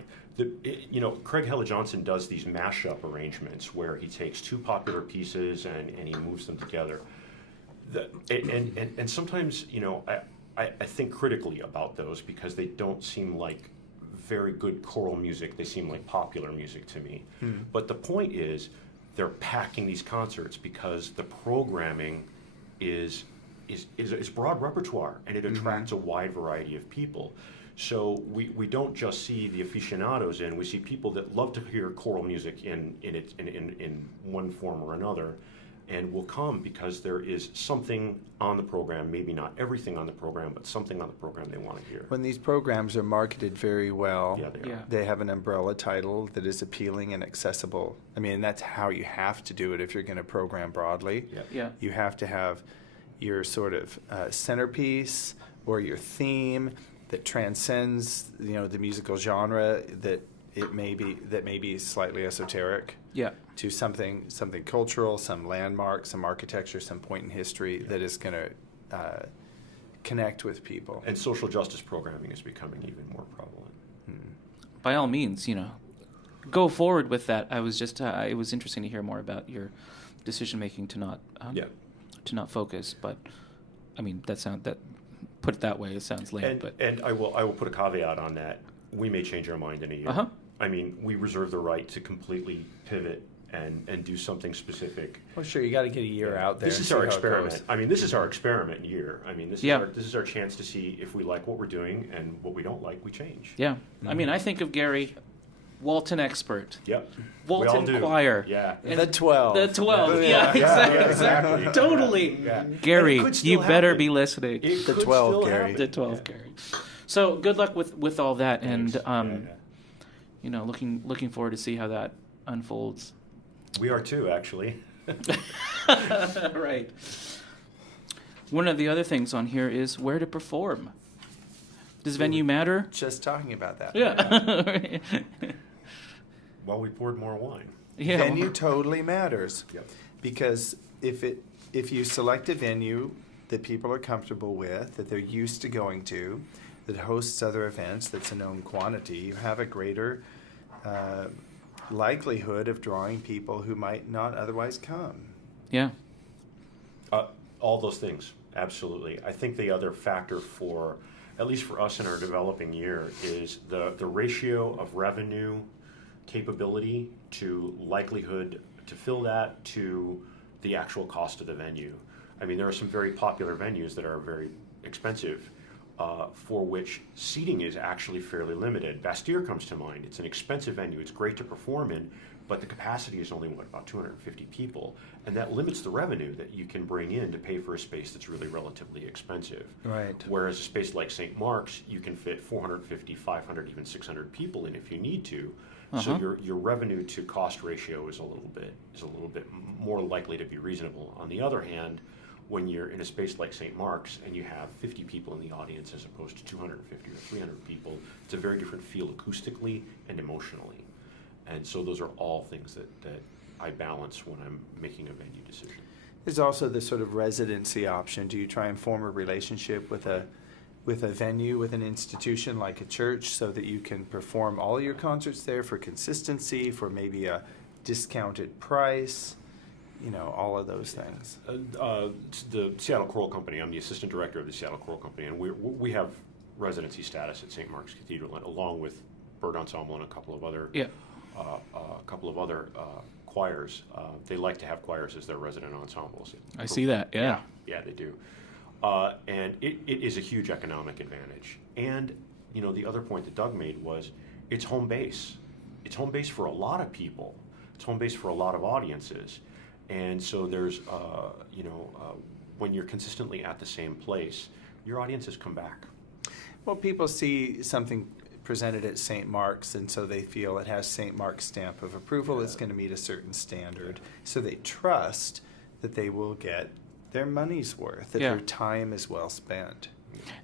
Craig Hella Johnson does these mashup arrangements where he takes two popular pieces and he moves them together. And sometimes I think critically about those because they don't seem like very good choral music. They seem like popular music to me. But the point is, they're packing these concerts because the programming is broad repertoire and it attracts a wide variety of people. So we don't just see the aficionados in. We see people that love to hear choral music in one form or another, and will come because there is something on the program, maybe not everything on the program, but something on the program they want to hear. When these programs are marketed very well, they have an umbrella title that is appealing and accessible. I mean, that's how you have to do it if you're going to program broadly. You have to have your sort of centerpiece or your theme that transcends, the musical genre that may be slightly esoteric. To something cultural, some landmark, some architecture, some point in history that is going to connect with people. And social justice programming is becoming even more prevalent. By all means, go forward with that. I was just it was interesting to hear more about your decision making to not focus. But I mean, put it that way, it sounds lame. And I will put a caveat on that. We may change our mind in a year. I mean, we reserve the right to completely pivot and do something specific. Well, sure, you got to get a year out there. This is our experiment. I mean, this is our experiment year. I mean, this is our chance to see if we like what we're doing, and what we don't like, we change. Yeah. I mean, I think of Gary, Walton expert. Yep. Walton Choir. Yeah. The 12. The 12. Yeah, exactly. Totally. Yeah. Gary, you better be listening. The 12, Gary. The 12, Gary. So good luck with all that, Thanks. and looking forward to see how that unfolds. We are too, actually. Right. One of the other things on here is where to perform. Does venue matter? Just talking about that. Yeah. Well, we poured more wine. Yeah. Venue totally matters. Yep. Because if you select a venue that people are comfortable with, that they're used to going to, that hosts other events, that's a known quantity, you have a greater likelihood of drawing people who might not otherwise come. Yeah. All those things, absolutely. I think the other factor for, at least for us in our developing year, is the ratio of revenue capability to likelihood to fill that to the actual cost of the venue. I mean, there are some very popular venues that are very expensive, for which seating is actually fairly limited. Bastille comes to mind. It's an expensive venue. It's great to perform in, but the capacity is only, about 250 people. And that limits the revenue that you can bring in to pay for a space that's really relatively expensive. Right. Whereas a space like St. Mark's, you can fit 450, 500, even 600 people in if you need to. So your revenue to cost ratio is a little bit more likely to be reasonable. On the other hand, when you're in a space like St. Mark's and you have 50 people in the audience as opposed to 250 or 300 people, it's a very different feel acoustically and emotionally. And so those are all things that I balance when I'm making a venue decision. There's also the sort of residency option. Do you try and form a relationship with a venue, with an institution like a church, so that you can perform all your concerts there for consistency, for maybe a discounted price? All of those things. The Seattle Choral Company, I'm the assistant director of the Seattle Choral Company, and we have residency status at St. Mark's Cathedral, along with Byrd Ensemble and a couple of other choirs. They like to have choirs as their resident ensembles. I see that, yeah. Yeah, they do. And it is a huge economic advantage. And, the other point that Doug made was it's home base. It's home base for a lot of people. It's home base for a lot of audiences. And so there's, when you're consistently at the same place, your audiences come back. Well, people see something presented at St. Mark's, and so they feel it has St. Mark's stamp of approval. It's going to meet a certain standard. So they trust that they will get their money's worth, that their time is well spent.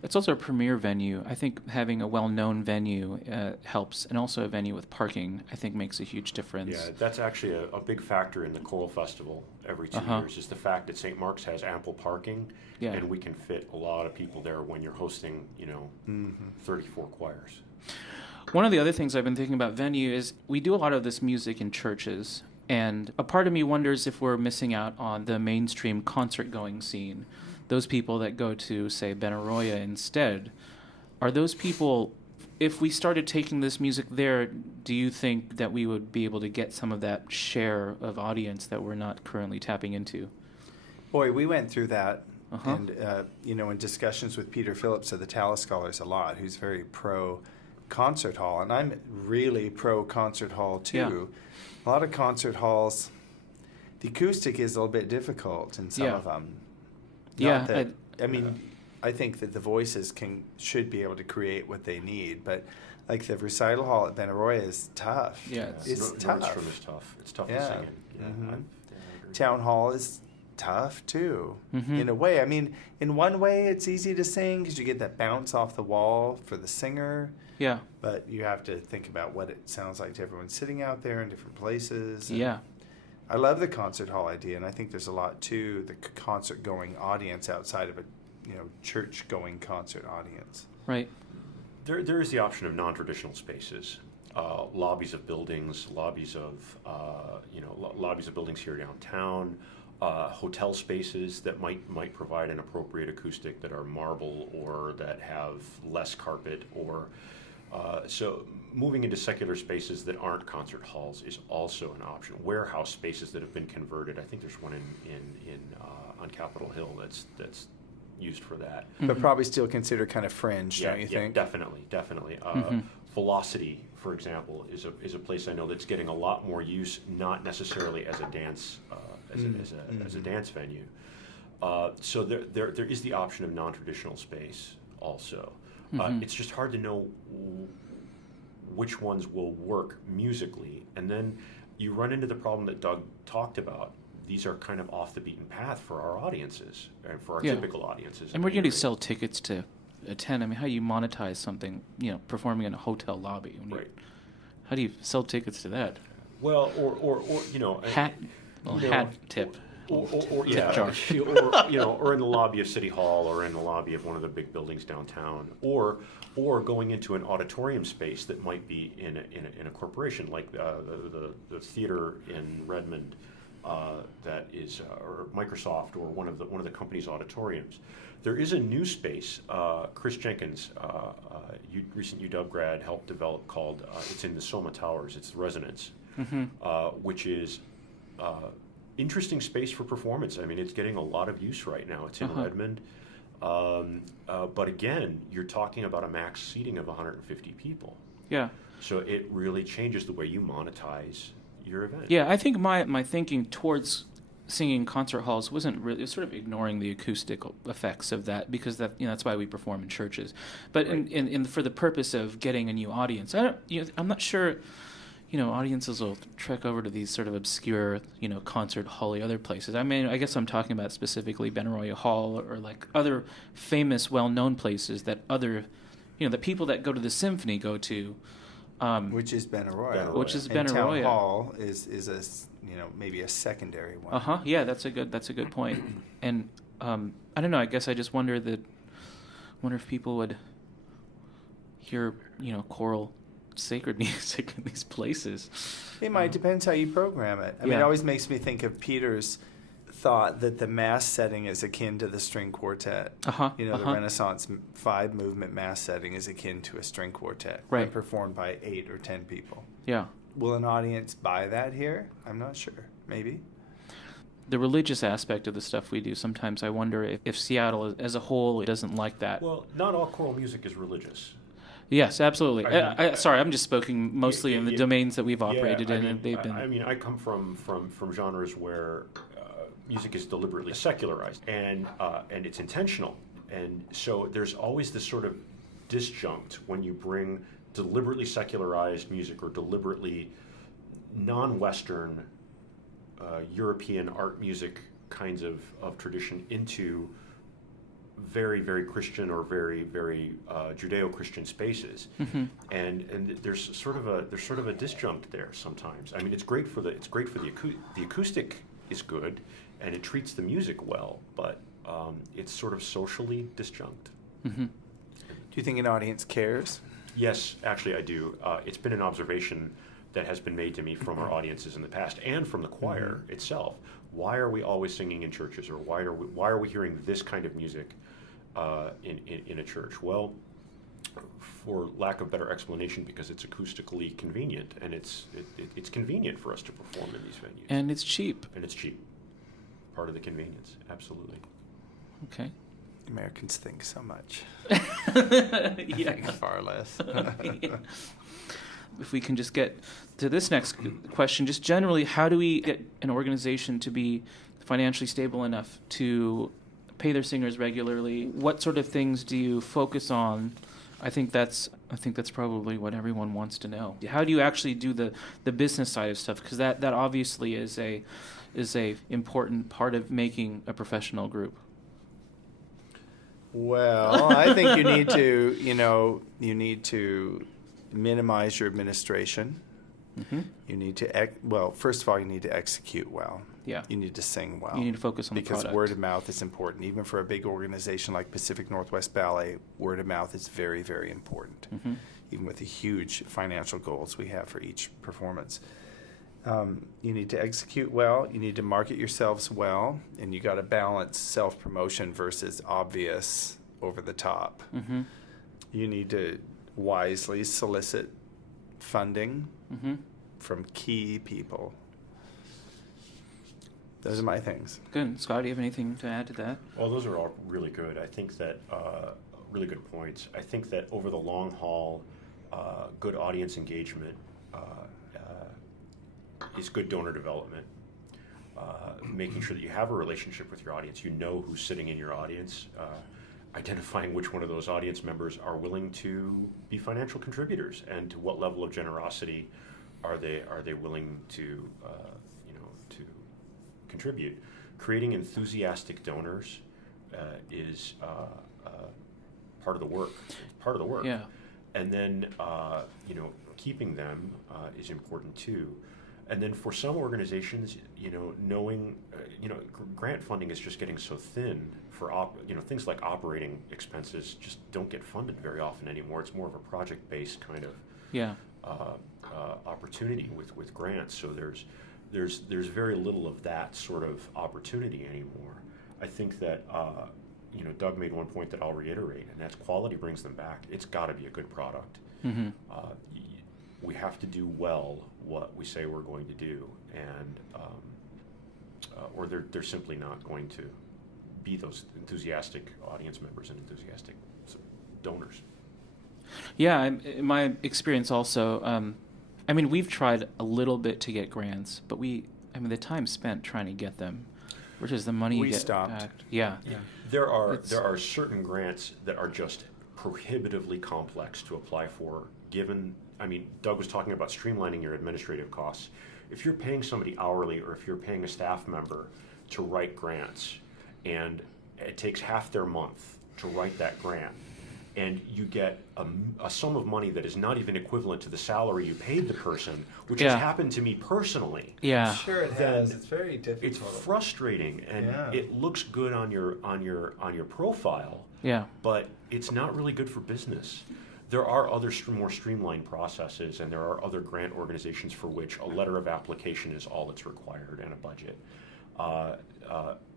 It's also a premier venue. I think having a well-known venue helps, and also a venue with parking, I think, makes a huge difference. Yeah, that's actually a big factor in the choral festival every 2 years, is the fact that St. Mark's has ample parking, and we can fit a lot of people there when you're hosting, 34 choirs. One of the other things I've been thinking about venue is we do a lot of this music in churches, and a part of me wonders if we're missing out on the mainstream concert-going scene. Those people that go to, say, Benaroya instead, are those people, if we started taking this music there, do you think that we would be able to get some of that share of audience that we're not currently tapping into? Boy, we went through that, and, in discussions with Peter Phillips of the Tallis Scholars a lot, who's very pro-concert hall, and I'm really pro-concert hall, too. Yeah. A lot of concert halls, the acoustic is a little bit difficult in some of them. I think that the voices should be able to create what they need, but like the recital hall at Benaroya is tough. Yeah, it's tough. Nordstrom is tough. It's tough to sing in. Yeah, Town hall is tough too, in a way. I mean, in one way, it's easy to sing because you get that bounce off the wall for the singer. Yeah. But you have to think about what it sounds like to everyone sitting out there in different places. Yeah. I love the concert hall idea, and I think there's a lot to the concert-going audience outside of a, church-going concert audience. Right. There is the option of non-traditional spaces, lobbies of buildings, lobbies of buildings here downtown, hotel spaces that might provide an appropriate acoustic that are marble or that have less carpet, or so moving into secular spaces that aren't concert halls is also an option. Warehouse spaces that have been converted. I think there's one in on Capitol Hill that's used for that. But probably still considered kind of fringe, don't you think? Definitely. Velocity, for example, is a place I know that's getting a lot more use, not necessarily as a dance as a dance venue. So there is the option of non-traditional space also. It's just hard to know which ones will work musically, and then you run into the problem that Doug talked about. These are kind of off the beaten path for our audiences and for our typical audiences. And we're going to sell tickets to attend? I mean, how do you monetize something, performing in a hotel lobby? Right. How do you sell tickets to that? Well, or Hat tip. Or Tip jar. or in the lobby of City Hall, or in the lobby of one of the big buildings downtown, or going into an auditorium space that might be in a corporation, like the theater in Redmond, that is, or Microsoft, or one of the company's auditoriums. There is a new space. Chris Jenkins, recent UW grad, helped develop, called it's in the Soma Towers. It's the Resonance, which is. Interesting space for performance. I mean, it's getting a lot of use right now. It's in Redmond. But again, you're talking about a max seating of 150 people. Yeah. So it really changes the way you monetize your event. Yeah, I think my thinking towards singing concert halls wasn't really, it was sort of ignoring the acoustic effects of that, because that's why we perform in churches. But in for the purpose of getting a new audience, I'm not sure. Audiences will trek over to these sort of obscure, concert hall-y other places. I mean, I guess I'm talking about specifically Benaroya Hall, or like other famous, well-known places that other, the people that go to the symphony go to. Which is Benaroya. Which is and Benaroya. Town Hall is a maybe a secondary one. Yeah, that's a good point. And I don't know. I guess I just wonder if people would hear choral sacred music in these places. It might. Depends how you program it. I mean, it always makes me think of Peter's thought that the mass setting is akin to the string quartet. The Renaissance 5-movement mass setting is akin to a string quartet, right, and performed by 8 or 10 people. Yeah. Will an audience buy that here? I'm not sure. Maybe. The religious aspect of the stuff we do, sometimes I wonder if Seattle as a whole doesn't like that. Well, not all choral music is religious. Yes, absolutely. Sorry, I'm just speaking mostly in the domains that we've operated in, and they've been. I mean, I come from genres where music is deliberately secularized, and it's intentional, and so there's always this sort of disjunct when you bring deliberately secularized music or deliberately non-Western European art music kinds of tradition into very, very Christian or very, very Judeo-Christian spaces, and there's sort of a disjunct there sometimes. I mean, it's great for the acoustic is good, and it treats the music well, but it's sort of socially disjunct. Do you think an audience cares? Yes, actually, I do. It's been an observation that has been made to me from our audiences in the past, and from the choir itself. Why are we always singing in churches, or why are we hearing this kind of music in a church? Well, for lack of better explanation, because it's acoustically convenient, and it's convenient for us to perform in these venues. And it's cheap. Part of the convenience, absolutely. Okay. Americans think so much. Yeah. Think far less. If we can just get to this next question, just generally, how do we get an organization to be financially stable enough to pay their singers regularly? What sort of things do you focus on? I think that's probably what everyone wants to know. How do you actually do the business side of stuff? Because that obviously is a important part of making a professional group. Well, I think you need to minimize your administration. You need to first of all, you need to execute well. Yeah. You need to sing well. You need to focus on the product. Because word of mouth is important. Even for a big organization like Pacific Northwest Ballet, word of mouth is very, very important. Even with the huge financial goals we have for each performance. You need to execute well. You need to market yourselves well. And you got to balance self-promotion versus obvious over the top. You need to wisely solicit funding from key people. Those are my things. Good. Scott, do you have anything to add to that? Well, those are all really good. I think that really good points. I think that over the long haul, good audience engagement is good donor development. Making sure that you have a relationship with your audience, you know who's sitting in your audience, identifying which one of those audience members are willing to be financial contributors, and to what level of generosity are they willing to contribute. Creating enthusiastic donors is part of the work. It's part of the work. Yeah. And then, keeping them is important too. And then for some organizations, knowing, grant funding is just getting so thin for, things like operating expenses just don't get funded very often anymore. It's more of a project-based kind of opportunity with grants. So there's very little of that sort of opportunity anymore. I think that, Doug made one point that I'll reiterate, and that's quality brings them back. It's got to be a good product. Mm-hmm. We have to do well what we say we're going to do, and or they're simply not going to be those enthusiastic audience members and enthusiastic donors. Yeah, in my experience also, we've tried a little bit to get grants, but the time spent trying to get them versus the money you get back. Yeah. There are certain grants that are just prohibitively complex to apply for, given, Doug was talking about streamlining your administrative costs. If you're paying somebody hourly or if you're paying a staff member to write grants, and it takes half their month to write that grant, and you get a sum of money that is not even equivalent to the salary you paid the person, which has happened to me personally. Yeah, sure it has. It's very difficult. It's frustrating, and it looks good on your profile. Yeah, but it's not really good for business. There are other more streamlined processes, and there are other grant organizations for which a letter of application is all that's required and a budget.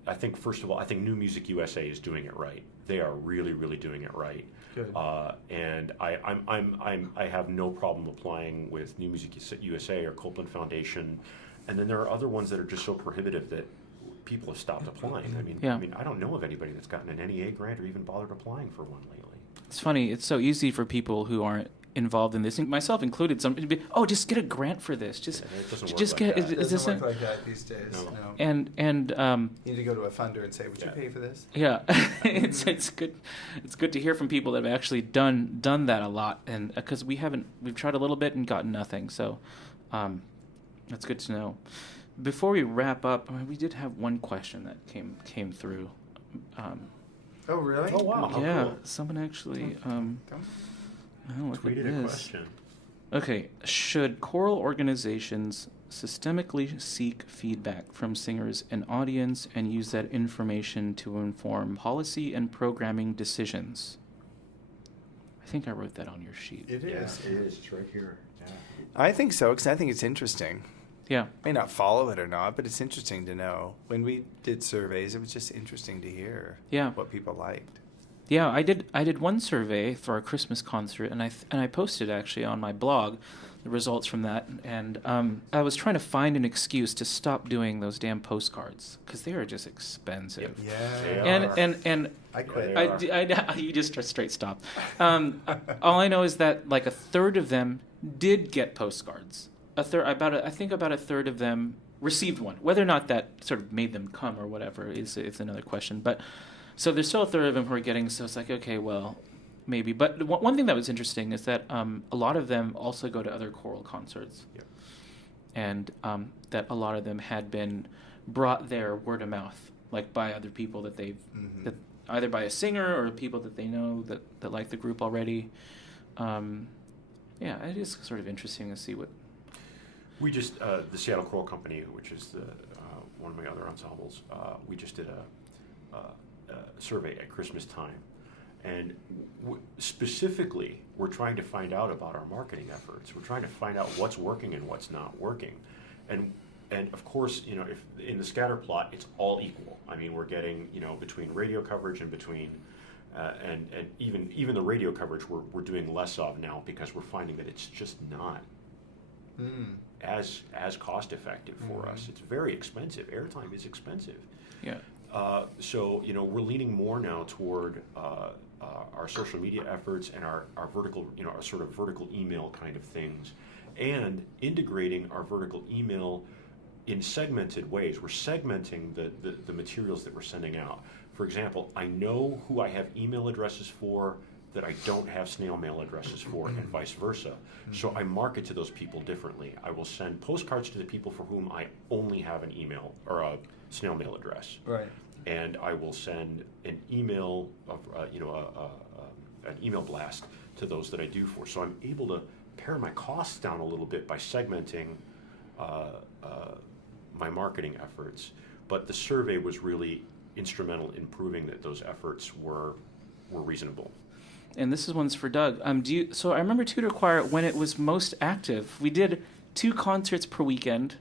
I think, first of all, New Music USA is doing it right. They are really, really doing it right. Good. And I have no problem applying with New Music USA or Copeland Foundation, and then there are other ones that are just so prohibitive that people have stopped applying. I don't know of anybody that's gotten an NEA grant or even bothered applying for one lately. It's funny. It's so easy for people who aren't involved in this, myself included. Just get a grant for this. It doesn't work like that these days. No. And you need to go to a funder and say, "Would you pay for this?" Yeah, it's good. It's good to hear from people that have actually done that a lot, and because we've tried a little bit and gotten nothing. So that's good to know. Before we wrap up, we did have one question that came through. Oh, really? Oh, wow. Yeah, cool. Someone actually tweeted a question. Okay, should choral organizations systemically seek feedback from singers and audience and use that information to inform policy and programming decisions? I think I wrote that on your sheet. It is. Yeah, it is. It's right here. Yeah. I think so, because I think it's interesting. Yeah. May not follow it or not, but it's interesting to know. When we did surveys, it was just interesting to hear what people liked. Yeah, I did one survey for our Christmas concert, and I posted actually on my blog the results from that, and I was trying to find an excuse to stop doing those damn postcards because they are just expensive. Yeah. And I quit. You just straight stopped. All I know is that like a third of them did get postcards. I think about a third of them received one. Whether or not that sort of made them come or whatever is another question. But so there's still a third of them who are getting. So it's like, okay, well, maybe. But one thing that was interesting is that a lot of them also go to other choral concerts, and that a lot of them had been brought there word of mouth, like by other people that they've that either by a singer or people that they know that like the group already. It is sort of interesting to see what. We just, the Seattle Choral Company, which is one of my other ensembles, we just did a survey at Christmas time. And specifically, we're trying to find out about our marketing efforts. We're trying to find out what's working and what's not working. And of course, if in the scatter plot, it's all equal. We're getting, between radio coverage and between, and even the radio coverage we're doing less of now because we're finding that it's just not as cost effective for us. It's very expensive. Airtime is expensive. Yeah. So we're leaning more now toward our social media efforts and our vertical, our sort of vertical email kind of things, and integrating our vertical email in segmented ways. We're segmenting the materials that we're sending out. For example, I know who I have email addresses for that I don't have snail mail addresses for, and vice versa. So I market to those people differently. I will send postcards to the people for whom I only have an email or a snail mail address. Right. And I will send an email of an email blast to those that I do for. So I'm able to pare my costs down a little bit by segmenting my marketing efforts. But the survey was really instrumental in proving that those efforts were reasonable. And this one's for Doug. So I remember Tudor Choir when it was most active. We did 2 concerts per weekend.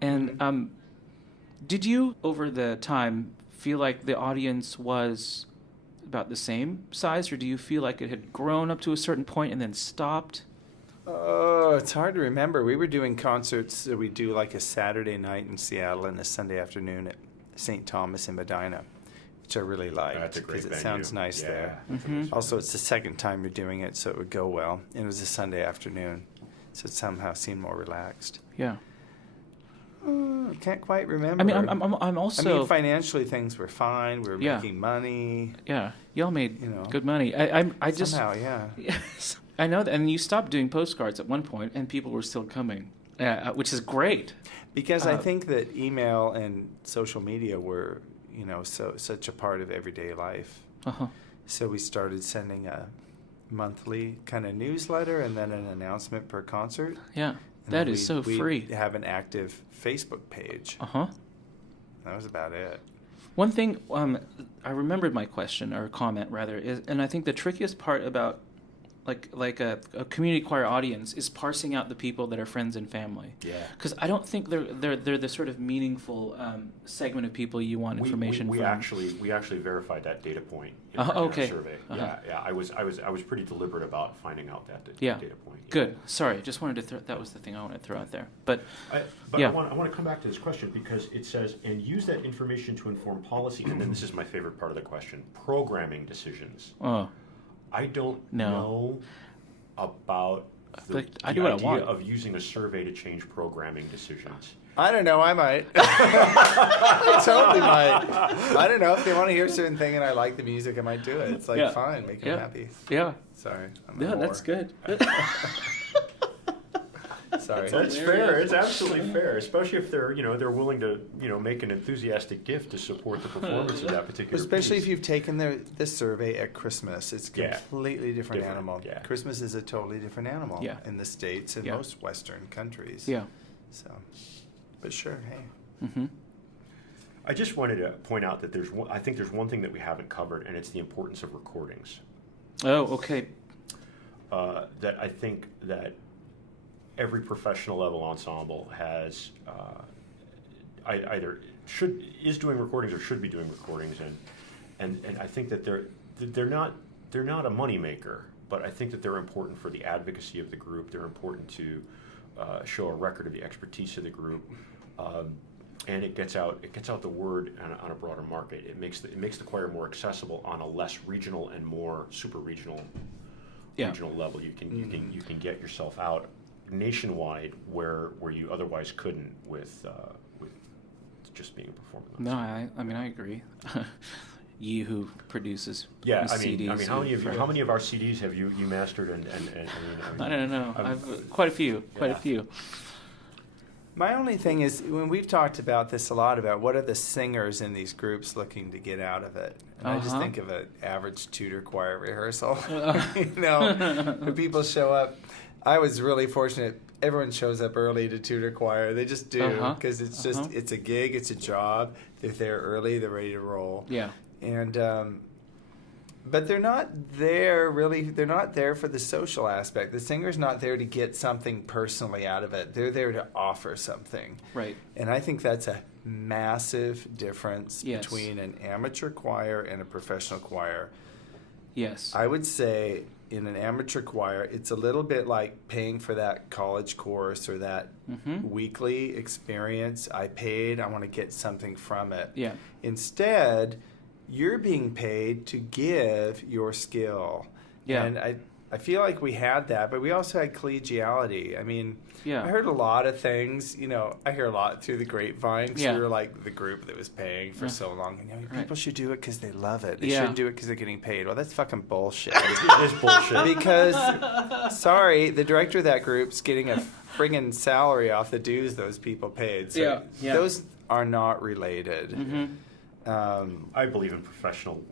And did you, over the time, feel like the audience was about the same size, or do you feel like it had grown up to a certain point and then stopped? Oh, it's hard to remember. We were doing concerts. We do like a Saturday night in Seattle and a Sunday afternoon at St. Thomas in Medina, which I really liked because it sounds nice there. Mm-hmm. Also, it's the second time you're doing it, so it would go well. And it was a Sunday afternoon, so it somehow seemed more relaxed. Yeah. I can't quite remember. I mean, I'm also. Financially things were fine. We were making money. Yeah, y'all made good money. I just somehow, yeah. Yes, I know that, and you stopped doing postcards at one point, and people were still coming, which is great. Because I think that email and social media were, such a part of everyday life. Uh-huh. So we started sending a monthly kind of newsletter and then an announcement per concert. Yeah. That is so free. We have an active Facebook page. Uh-huh. That was about it. One thing, I remembered my question, or comment rather, and I think the trickiest part about like a community choir audience is parsing out the people that are friends and family. Yeah. Because I don't think they're the sort of meaningful segment of people you want information we from. We actually verified that data point in okay. our survey. Uh-huh. Yeah. I was pretty deliberate about finding out that data point. Yeah. Good. Sorry, just wanted to that was the thing I wanted to throw out there. But I want to come back to this question because it says, and use that information to inform policy. And then this is my favorite part of the question: programming decisions. Oh. I don't know about the idea of using a survey to change programming decisions. I don't know. I might. I totally might. I don't know. If they want to hear a certain thing and I like the music, I might do it. It's fine. Make them happy. Yeah. Sorry. That's good. Sorry. That's fair. It's absolutely fair, especially if they're willing to make an enthusiastic gift to support the performance of that particular. Especially piece. if you've taken this survey at Christmas, it's a completely different animal. Yeah. Christmas is a totally different animal in the States and most Western countries. Yeah. So, but sure, hey. Mm-hmm. I just wanted to point out that I think there's one thing that we haven't covered, and it's the importance of recordings. Oh, okay. That I think that every professional level ensemble has either is doing recordings or should be doing recordings, and I think that they're not a moneymaker, but I think that they're important for the advocacy of the group. They're important to show a record of the expertise of the group, and it gets out the word on a broader market. It makes the choir more accessible on a less regional and more super regional level. You can get yourself out nationwide where you otherwise couldn't with just being a performer. No, I agree. You who produces CDs. How many of our CDs have you mastered and I don't know. I've quite a few. My only thing is, when we've talked about this a lot, about what are the singers in these groups looking to get out of it. And I just think of an average Tudor choir rehearsal. When people show up. I was really fortunate. Everyone shows up early to Tudor Choir. They just do, because it's just it's a gig, it's a job. They're there early. They're ready to roll. Yeah. And but they're not there really. They're not there for the social aspect. The singer's not there to get something personally out of it. They're there to offer something. Right. And I think that's a massive difference between an amateur choir and a professional choir. Yes. I would say in an amateur choir, it's a little bit like paying for that college course or that weekly experience. I paid, I want to get something from it. Yeah. Instead, you're being paid to give your skill. Yeah. And I feel like we had that, but we also had collegiality. I mean, I heard a lot of things. I hear a lot through the grapevine. Because we were like the group that was paying for so long. And people should do it because they love it. They shouldn't do it because they're getting paid. Well, that's fucking bullshit. It is bullshit. Because, sorry, the director of that group's getting a friggin' salary off the dues those people paid. So those are not related. Mm-hmm. I believe in professional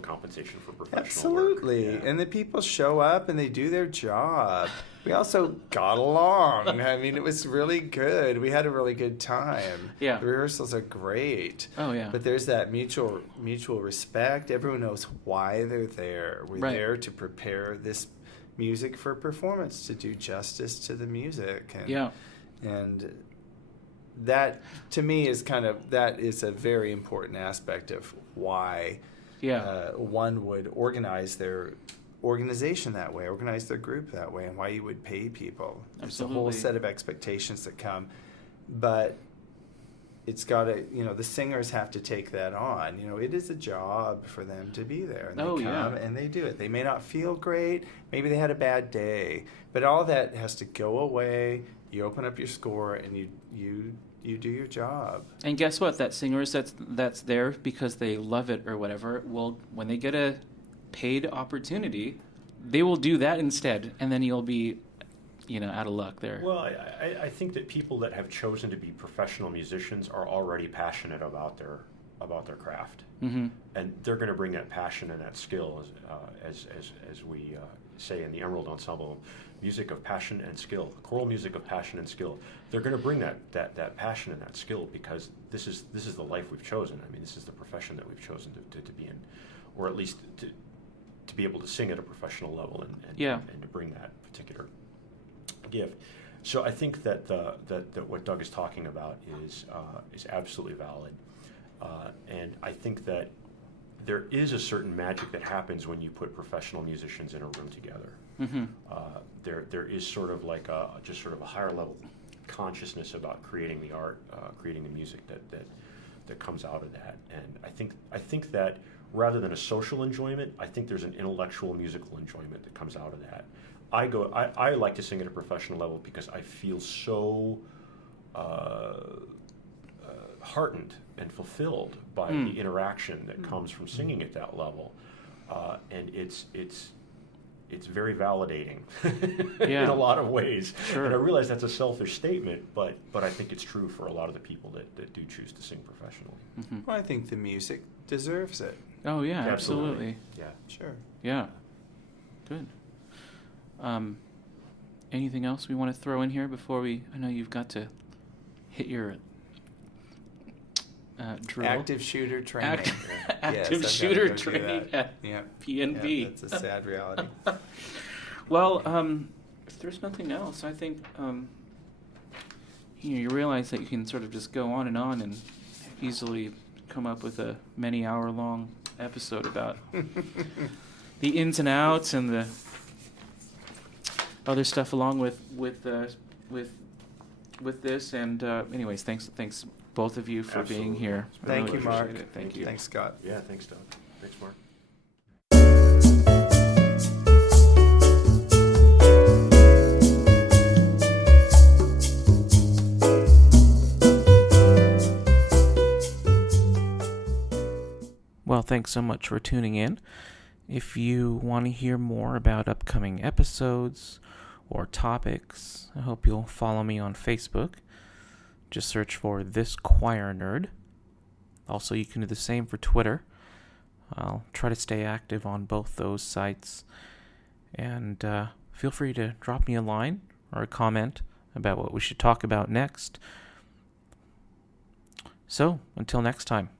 compensation for professional Absolutely. work. Yeah. And the people show up and they do their job. We also got along. I mean, it was really good. We had a really good time. Yeah. The rehearsals are great. Oh, yeah. But there's that mutual respect. Everyone knows why they're there. We're Right. there to prepare this music for performance, to do justice to the music. And, Yeah. And that, to me, that is a very important aspect of why one would organize their organization that way, organize their group that way, and why you would pay people. Absolutely. It's a whole set of expectations that come, but it's got to, the singers have to take that on. It is a job for them to be there. And they come and they do it. They may not feel great. Maybe they had a bad day, but all that has to go away. You open up your score and you do your job. And guess what? That singers that's there because they love it or whatever, well, when they get a paid opportunity, they will do that instead, and then you'll be, out of luck there. Well, I think that people that have chosen to be professional musicians are already passionate about their craft, Mm-hmm. and they're going to bring that passion and that skill, as we say in the Emerald Ensemble, music of passion and skill, choral music of passion and skill. They're going to bring that passion and that skill because this is the life we've chosen. I mean, this is the profession that we've chosen to be in, or at least to be able to sing at a professional level and to bring that particular gift. So I think that that what Doug is talking about is absolutely valid, and I think that there is a certain magic that happens when you put professional musicians in a room together. Mm-hmm. There is sort of like a higher level consciousness about creating the art, creating the music that comes out of that. And I think that rather than a social enjoyment, I think there's an intellectual musical enjoyment that comes out of that. I like to sing at a professional level because I feel so heartened and fulfilled by the interaction that comes from singing at that level, and it's very validating in a lot of ways. Sure. And I realize that's a selfish statement, but I think it's true for a lot of the people that do choose to sing professionally. Mm-hmm. Well, I think the music deserves it. Oh yeah, absolutely. Yeah, Sure. Yeah. Good. Anything else we want to throw in here before I know you've got to hit your drill. Active shooter training. Active shooter training at PNB. Yeah, that's a sad reality. Well, if there's nothing else, I think you realize that you can sort of just go on and easily come up with a many-hour-long episode about the ins and outs and the other stuff along with this. And anyways, thanks both of you for being here. Thank you, Mark. Appreciate it. Thank you. Thanks, Scott. Yeah, thanks, Doug. Thanks, Mark. Well, thanks so much for tuning in. If you want to hear more about upcoming episodes or topics, I hope you'll follow me on Facebook. Just search for This Choir Nerd. Also, you can do the same for Twitter. I'll try to stay active on both those sites. And feel free to drop me a line or a comment about what we should talk about next. So, until next time.